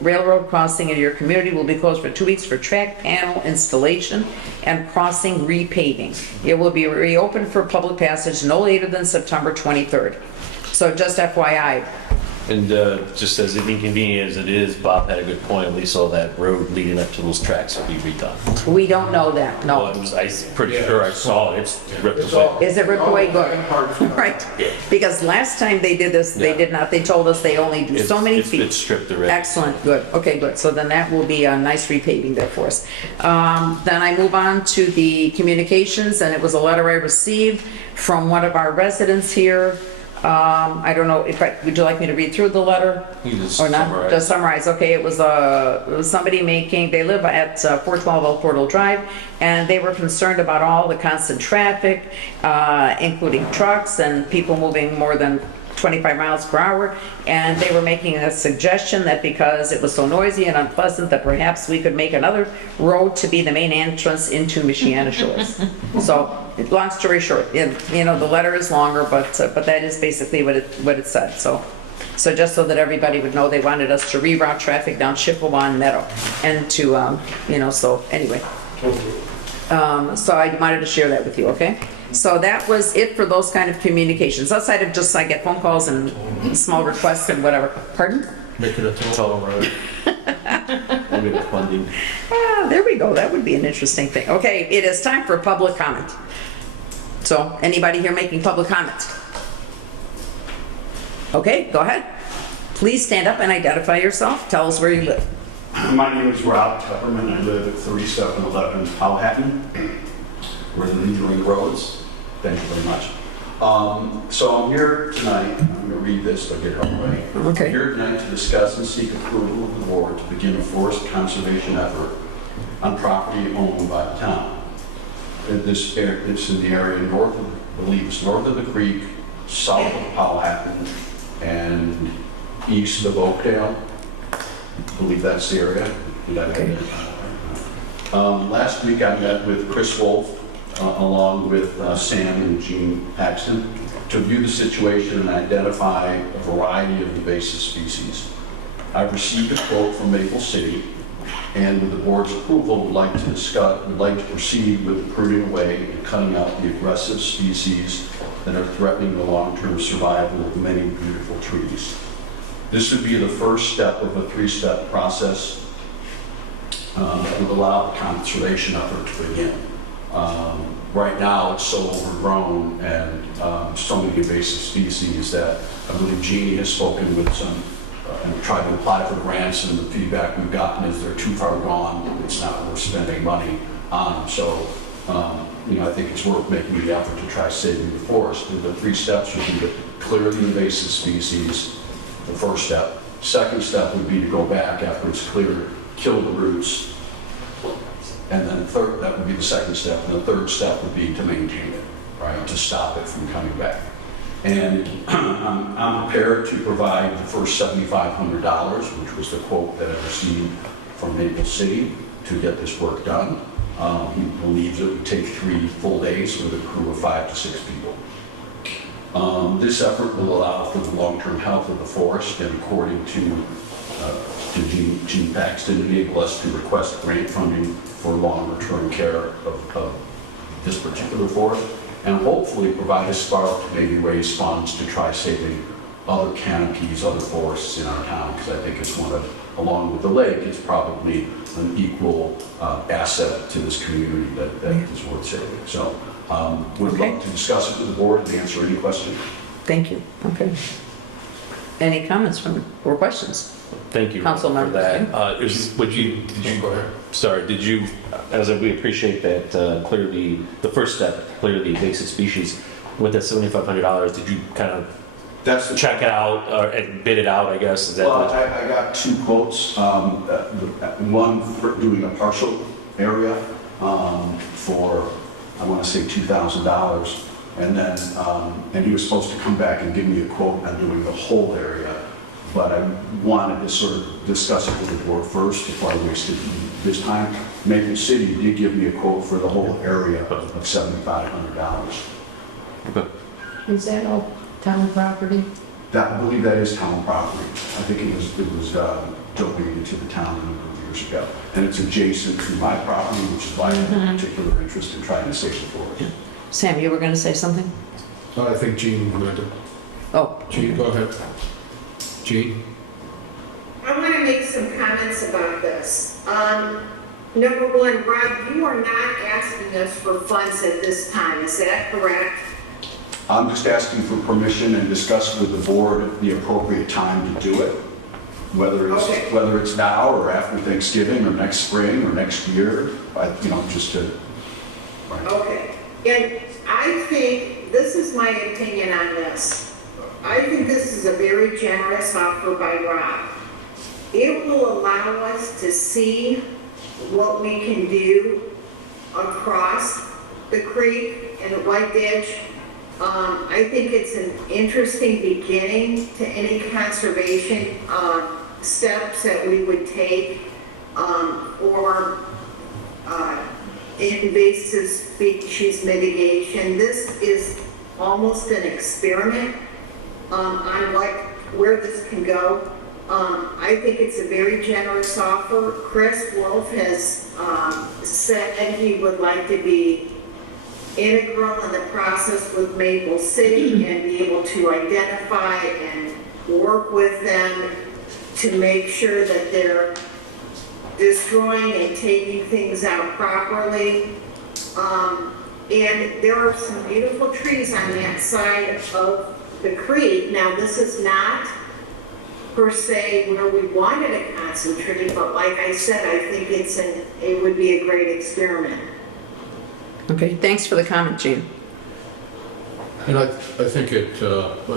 railroad crossing in your community will be closed for 2 weeks for track panel installation and crossing repaving. It will be reopened for public passage no later than September 23rd. So just FYI. And just as inconvenient as it is, Bob had a good point. At least all that road leading up to those tracks will be redone. We don't know that, no. Well, I'm pretty sure I saw it. It's ripped away. Is it ripped away? Good. Right. Because last time they did this, they did not. They told us they only do so many feet. It's stripped already. Excellent. Good. Okay, good. So then that will be a nice repaving there for us. Then I move on to the communications, and it was a letter I received from one of our residents here. I don't know would you like me to read through the letter? You just or not? summarize. Just summarize. Okay, it was somebody they live at 412 Old Portal Drive, and they were concerned about all the constant traffic, including trucks and people moving more than 25 miles per hour, and they were making a suggestion that because it was so noisy and unpleasant, that perhaps we could make another road to be the main entrance into Michiana Shores. So, long story short, you know, the letter is longer, but that is basically what it said, so. So just so that everybody would know, they wanted us to reroute traffic down Chippewa and Meadow, and to, you know, so anyway. So I wanted to share that with you, okay? So that was it for those kind of communications, outside of just I get phone calls and small requests and whatever. Pardon? Make it a total road. Maybe the funding. Ah, there we go, that would be an interesting thing. Okay, it is time for public comment. So, anybody here making public comment? Okay, go ahead. Please stand up and identify yourself. Tell us where you live. My name is Rob Tupperman. I live at 3711 Powhatan. We're the leader in the roads. Thank you very much. So I'm here tonight. I'm going to read this to get it out of the way. Okay. I'm here tonight to discuss and seek approval of the board to begin a forest conservation effort on property owned by the town. It's in the area north of, I believe it's north of the creek, south of Powhatan, and east of Oakdale. I believe that's the area. Did I Okay. Last week I met with Chris Wolf along with Sam and Gene Paxton to view the situation and identify a variety of invasive species. I've received a quote from Maple City, and with the board's approval, would like to proceed with pruning away and cutting out the aggressive species that are threatening the long-term survival of many beautiful trees. This would be the first step of a three-step process that would allow the conservation effort to begin. Right now, it's so overgrown and so many invasive species that I believe Jeannie has spoken with some and tried to apply for grants, and the feedback we've gotten is they're too far gone. It's not worth spending money on them. So, you know, I think it's worth making the effort to try saving the forest. And the three steps would be to clear the invasive species, the first step. Second step would be to go back after it's cleared, kill the roots. And then third, that would be the second step. And the third step would be to maintain it, right? To stop it from coming back. And I'm prepared to provide the first $7,500, which was the quote that I received from Maple City to get this work done. He believes it would take 3 full days with a crew of 5 to 6 people. This effort will allow for the long-term health of the forest, and according to Gene Paxton, enable us to request grant funding for longer-term care of this particular forest, and hopefully provide a spark to maybe raise funds to try saving other canopies, other forests in our town, because I think it's one of, along with the lake, it's probably an equal asset to this community that is worth saving. So would love to discuss it with the board and answer any questions. Thank you. Okay. Any comments or questions? Thank you Council for members. that. Did you, as we appreciate that, clear the first step, clear the invasive species, with that $7,500, did you kind of check it out and bid it out, I guess? Is that Well, I got 2 quotes. One for doing a partial area for, I want to say $2,000. And then, and he was supposed to come back and give me a quote on doing the whole area. But I wanted to sort of discuss it with the board first before I wasted this time. Maple City did give me a quote for the whole area of $7,500. Okay. Is that all town property? I believe that is town property. I think it was donated to the town a number of years ago. And it's adjacent to my property, which is why I have a particular interest in trying to save the forest. Sam, you were going to say something? I think Gene wanted. Oh. Gene, go ahead. Gene? I want to make some comments about this. Number one, Rob, you are not asking us for funds at this time, is that correct? I'm just asking for permission and discuss with the board the appropriate time to do it, whether it's now or after Thanksgiving or next spring or next year, you know, just to. Right. Okay, and I think, this is my opinion on this. I think this is a very generous offer by Rob. It will allow us to see what we can do across the creek and the White Ditch I think it's an interesting beginning to any conservation steps that we would take for invasive species mitigation. This is almost an experiment on where this can go. I think it's a very generous offer. Chris Wolf has said he would like to be integral in the process with Maple City and be able to identify and work with them to make sure that they're destroying and taking things out properly. And there are some beautiful trees on that side of the creek. Now, this is not per se where we wanted to concentrate, but like I said, I think it would be a great experiment. Okay, thanks for the comment, Jean. And I think it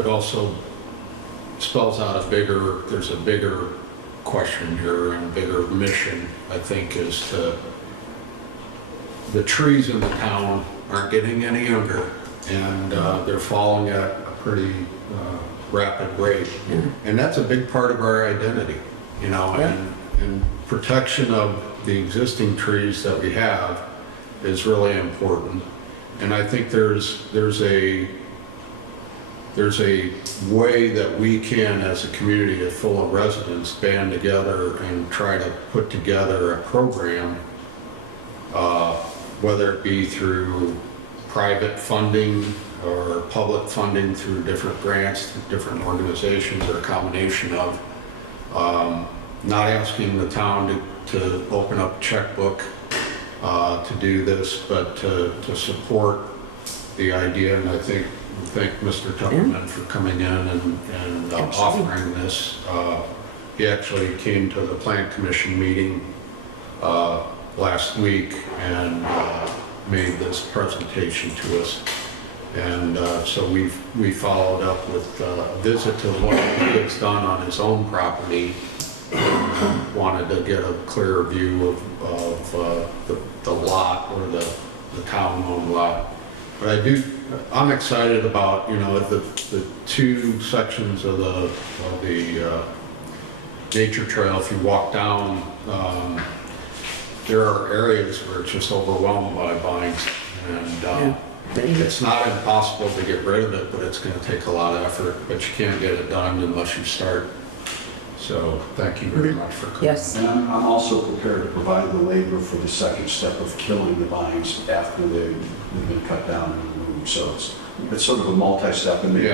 also spells out there's a bigger question here and a bigger mission, I think, is the trees in the town aren't getting any younger, and they're falling at a pretty rapid rate. And that's a big part of our identity, you know, and protection of the existing trees that we have is really important. And I think there's a way that we can, as a community full of residents, band together and try to put together a program, whether it be through private funding or public funding through different grants, through different organizations, or a combination of not asking the town to open up a checkbook to do this, but to support the idea. And I thank Mr. Tupperman for coming in and offering this. He actually came to the Plant Commission meeting last week and made this presentation to us. And so we followed up with a visit to what he has done on his own property. Wanted to get a clearer view of the lot, or the town-owned lot. But I'm excited about, you know, the two sections of the nature trail. If you walk down, there are areas where it's just overwhelmed by vines, and it's not impossible to get rid of it, but it's going to take a lot of effort. But you can't get it done unless you start. So thank you very much for coming. Yes. And I'm also prepared to provide the labor for the second step of killing the vines after they've been cut down and removed. So it's sort of a multi-step and maybe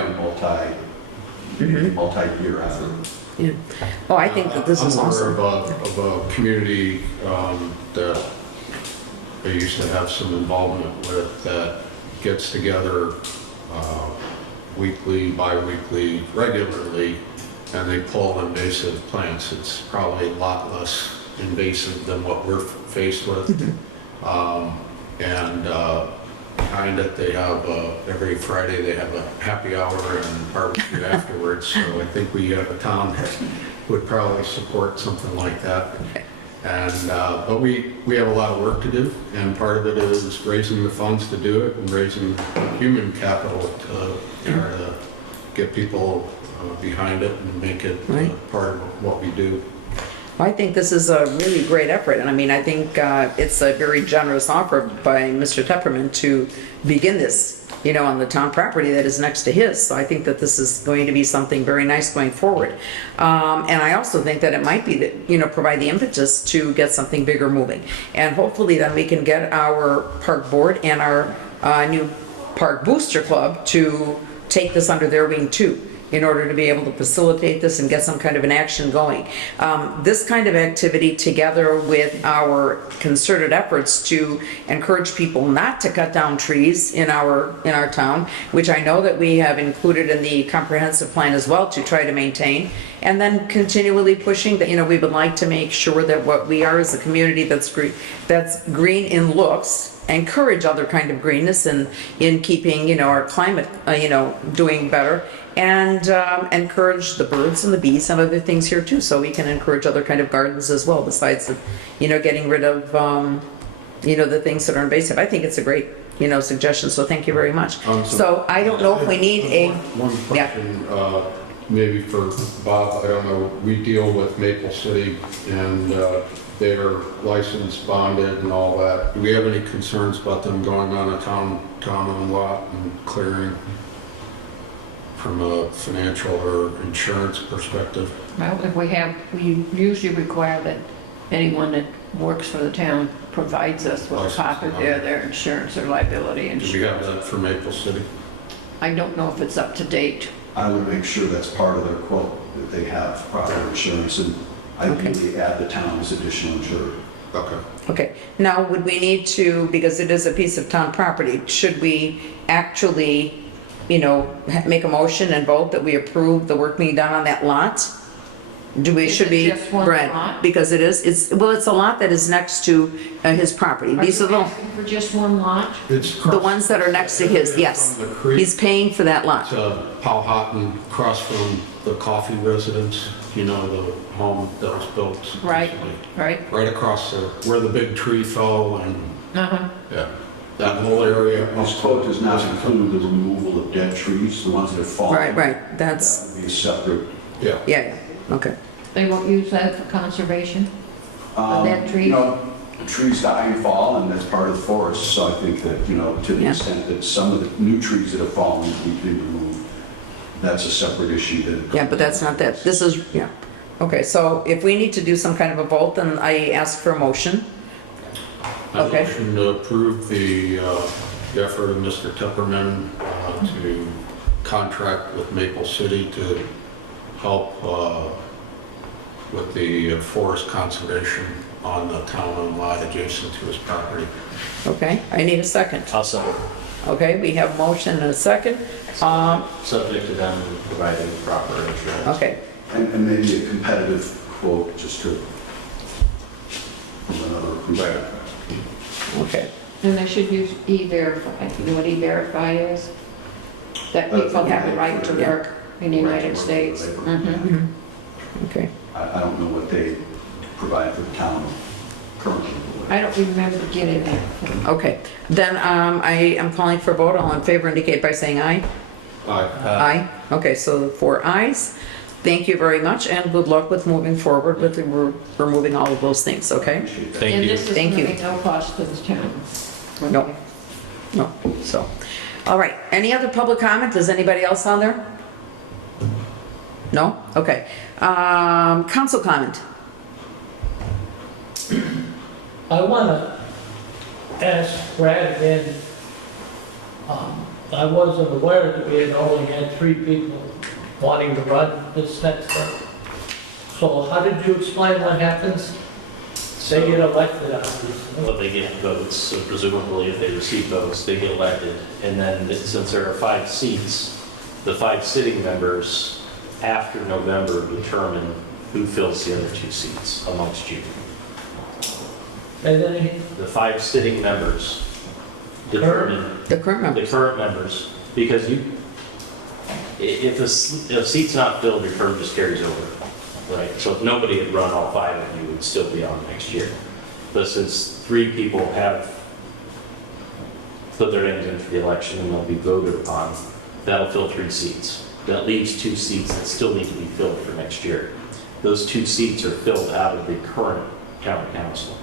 multi-year effort. Yeah. Oh, I think that this is awesome. I'm aware of a community that I used to have some involvement with that gets together weekly, bi-weekly, regularly, and they pull invasive plants. It's probably a lot less invasive than what we're faced with. Behind it, they have every Friday they have a happy hour and barbecue afterwards. So I think we have a town that would probably support something like that. And but we have a lot of work to do, and part of it is raising the funds to do it and raising human capital to try to get people behind it and make it part of what we do. I think this is a really great effort, and I mean, I think it's a very generous offer by Mr. Tupperman to begin this, you know, on the town property that is next to his. So I think that this is going to be something very nice going forward. And I also think that it might be that, you know, provide the impetus to get something bigger moving. And hopefully then we can get our park board and our new park booster club to take this under their wing too, in order to be able to facilitate this and get some kind of an action going. This kind of activity, together with our concerted efforts to encourage people not to cut down trees in our town, which I know that we have included in the comprehensive plan as well to try to maintain, and then continually pushing that, you know, we would like to make sure that what we are as a community that's green in looks, encourage other kind of greenness and in keeping, you know, our climate, you know, doing better, and encourage the birds and the bees and other things here too, so we can encourage other kind of gardens as well, besides, you know, getting rid of, you know, the things that are invasive. I think it's a great suggestions, so thank you very much. So- So I don't know if we need a, One yeah. question, maybe for Bob, I don't know, we deal with Maple City and they're licensed, bonded and all that. Do we have any concerns about them going on a town-owned lot and clearing from a financial or insurance perspective? Well, if we usually require that anyone that works for the town provides us with a copy of their insurance or liability Do we insurance. have that for Maple City? I don't know if it's up to date. I would make sure that's part of their quote, that they have proper insurance, and ideally add the town as additional insured. Okay. Okay, now would we need to, because it is a piece of town property, should we actually, make a motion and vote that we approve the work being done on that lot? Is Should it be, just one Brett, lot? because it's a lot that is next to his property. Are These you are the, asking for just one lot? It's the ones that are next to his, yes. From the creek He's paying for that lot. to Powhatan, across from the coffee residence, the home that was built. Right. recently. Right? Right across there, where the big tree fell and, Uh-huh. yeah, that whole area. This quote does not include the removal of dead trees, the ones that have fallen. Right, that's, That would be a separate. Yeah. yeah, okay. They won't use that for conservation? Dead trees? Trees die and fall, and that's part of the forest, so I think that, to the Yeah. extent that some of the new trees that have fallen need to be removed, that's a separate issue that. Yeah, but that's not that, this is, yeah. Okay, so if we need to do some kind of a vote, then I ask for a motion. I Okay. motion to approve the effort of Mr. Tupperman to contract with Maple City to help with the forest conservation on the town-owned lot adjacent to his property. Okay, I need a second. I'll second. Okay, we have motion and a second. Subject to them providing proper insurance. Okay, And maybe a competitive quote, just to, from another perspective. okay. And they should use E-Verify. You know what E-Verify is? That people have the right to work in the United States. Mhm. Okay. I don't know what they provide for the town currently. I don't remember getting that. Okay, then I am calling for a vote. All in favor indicate by saying aye. Aye. Aye. Okay, so 4 ayes. Thank you very much and good luck with moving forward with removing all of those things, okay? Thank And you. this is Thank you. going to be no cost to the town. No. No, so. All right, any other public comment? Is anybody else on there? No? Okay. Council comment? I want to ask Brad again, I wasn't aware that we had only had 3 people wanting to run this next step. So how did you explain what happens? They get elected, obviously. Well, they get votes, so presumably if they receive votes, they get elected. And then since there are 5 seats, the 5 sitting members after November determine who fills the other 2 seats amongst you. And then The 5 sitting members determine The current the members? current members, because if a seat's not filled, your term just carries over, right? So if nobody had run all 5 of you, would still be on next year. But since 3 people have put their names in for the election and they'll be voted upon, that'll fill 3 seats. That leaves 2 seats that still need to be filled for next year. Those 2 seats are filled out of the current county council.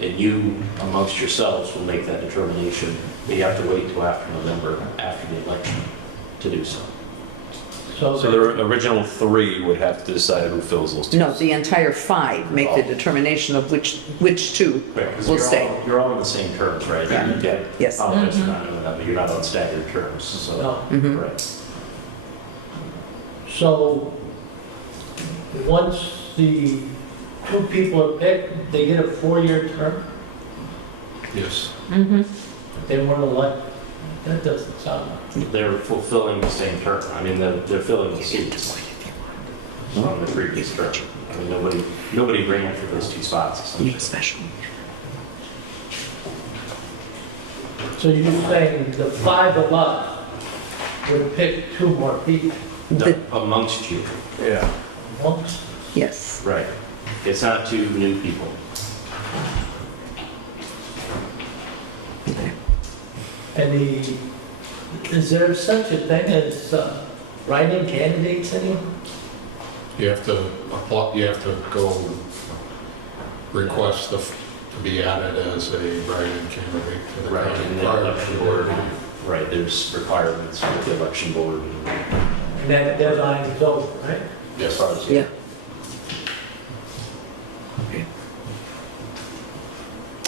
And you, amongst yourselves, will make that determination. But you have to wait till after November, after the election, to do so. So So the original 3 would have to decide who fills those 2. No, the entire 5 make the determination of which 2 Right, 'cause will stay. You're all on the same terms, right? Yeah. Yeah. Yes. Apologize for not knowing that, but you're not on staggered terms, so. No. Mhm. Right. So, once the 2 people are picked, they get a 4-year term, Yes. Mm-hmm. they weren't elected. That doesn't sound right. They're fulfilling the same term. I mean, they're filling the seats on the previous term. I mean, nobody ran for those 2 spots, essentially. Special. So you're saying the 5 of us would pick 2 more people No, amongst you. Yeah. amongst? Yes. Right. It's not 2 new people. Okay. is there such a thing as write-in candidates anymore? You have to apply, you have to go request to be added as a write-in candidate to the Right, county and the prior to election the board, voting. right, there's requirements with the election board. And that deadline is over, right? As far as, Yeah.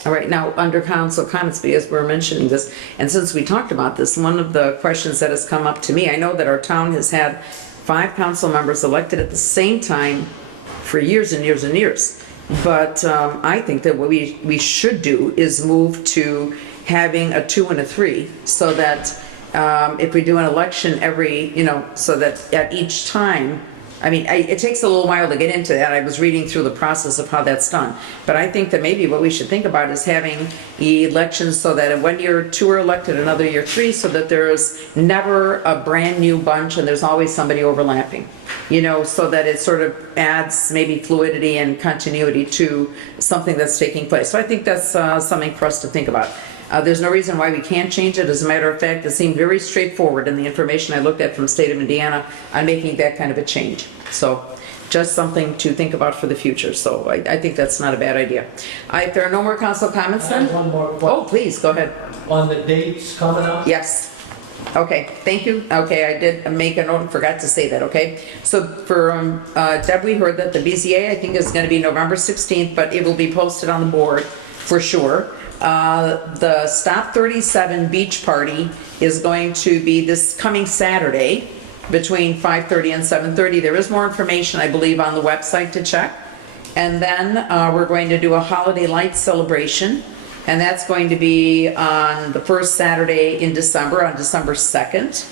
All right, now, under council comments, because we're mentioning this, and since we talked about this, one of the questions that has come up to me, I know that our town has had 5 council members elected at the same time for years and years and years. But I think that what we should do is move to having a 2 and a 3, so that if we do an election every, so that at each time, I mean, it takes a little while to get into that. I was reading through the process of how that's done. But I think that maybe what we should think about is having elections so that in 1 year 2 are elected, another year 3, so that there's never a brand new bunch and there's always somebody overlapping. So that it sort of adds maybe fluidity and continuity to something that's taking place. So I think that's something for us to think about. There's no reason why we can't change it. As a matter of fact, it seemed very straightforward in the information I looked at from the state of Indiana on making that kind of a change. So just something to think about for the future. So I think that's not a bad idea. If there are no more council comments I have then? one more question. Oh, please, go ahead. On the dates coming up? Yes. Okay, thank you. Okay, I did make a note and forgot to say that, okay? So for Deb, we heard that the BZA, I think, is going to be November 16th, but it will be posted on the board for sure. The Stop 37 Beach Party is going to be this coming Saturday between 5:30 and 7:30. There is more information, I believe, on the website to check. And then we're going to do a holiday light celebration, and that's going to be on the first Saturday in December, on December 2nd.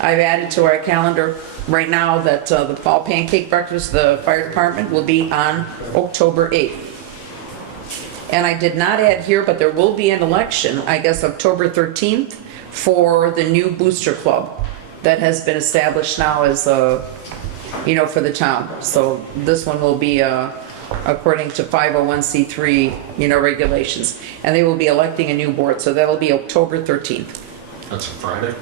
I've added to our calendar right now that the fall pancake breakfast, the fire department, will be on October 8th. And I did not add here, but there will be an election, I guess, October 13th, for the new booster club that has been established now as, for the town. So this one will be according to 501c3, regulations. And they will be electing a new board, so that'll be October 13th. That's a Friday?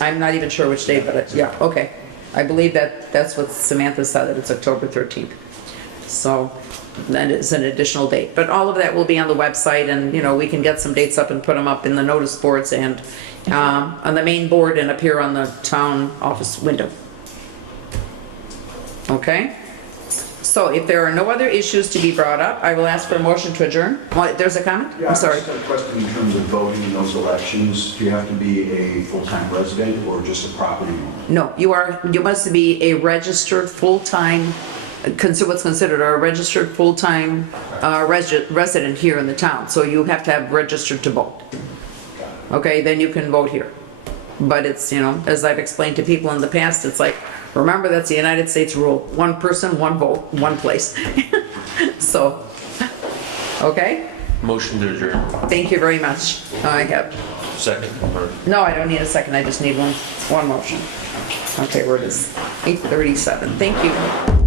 I'm not even sure which day, but yeah, okay. I believe that's what Samantha said, that it's October 13th. So that is an additional date. But all of that will be on the website, and, we can get some dates up and put them up in the notice boards and on the main board and up here on the town office window. Okay? So if there are no other issues to be brought up, I will ask for a motion to adjourn. There's a comment? Yeah, I'm sorry. I just have a question in terms of voting in those elections. Do you have to be a full-time resident or just a property owner? No, you must be a registered full-time, what's considered a registered full-time resident here in the town. So you have to have registered to vote. Okay, then you can vote here. But it's, as I've explained to people in the past, it's like, remember, that's the United States rule. One person, one vote, one place. So, okay? Motion to adjourn. Thank you very much. I have, Second. no, I don't need a second. I just need one motion. Okay, where it is? 8:37. Thank you.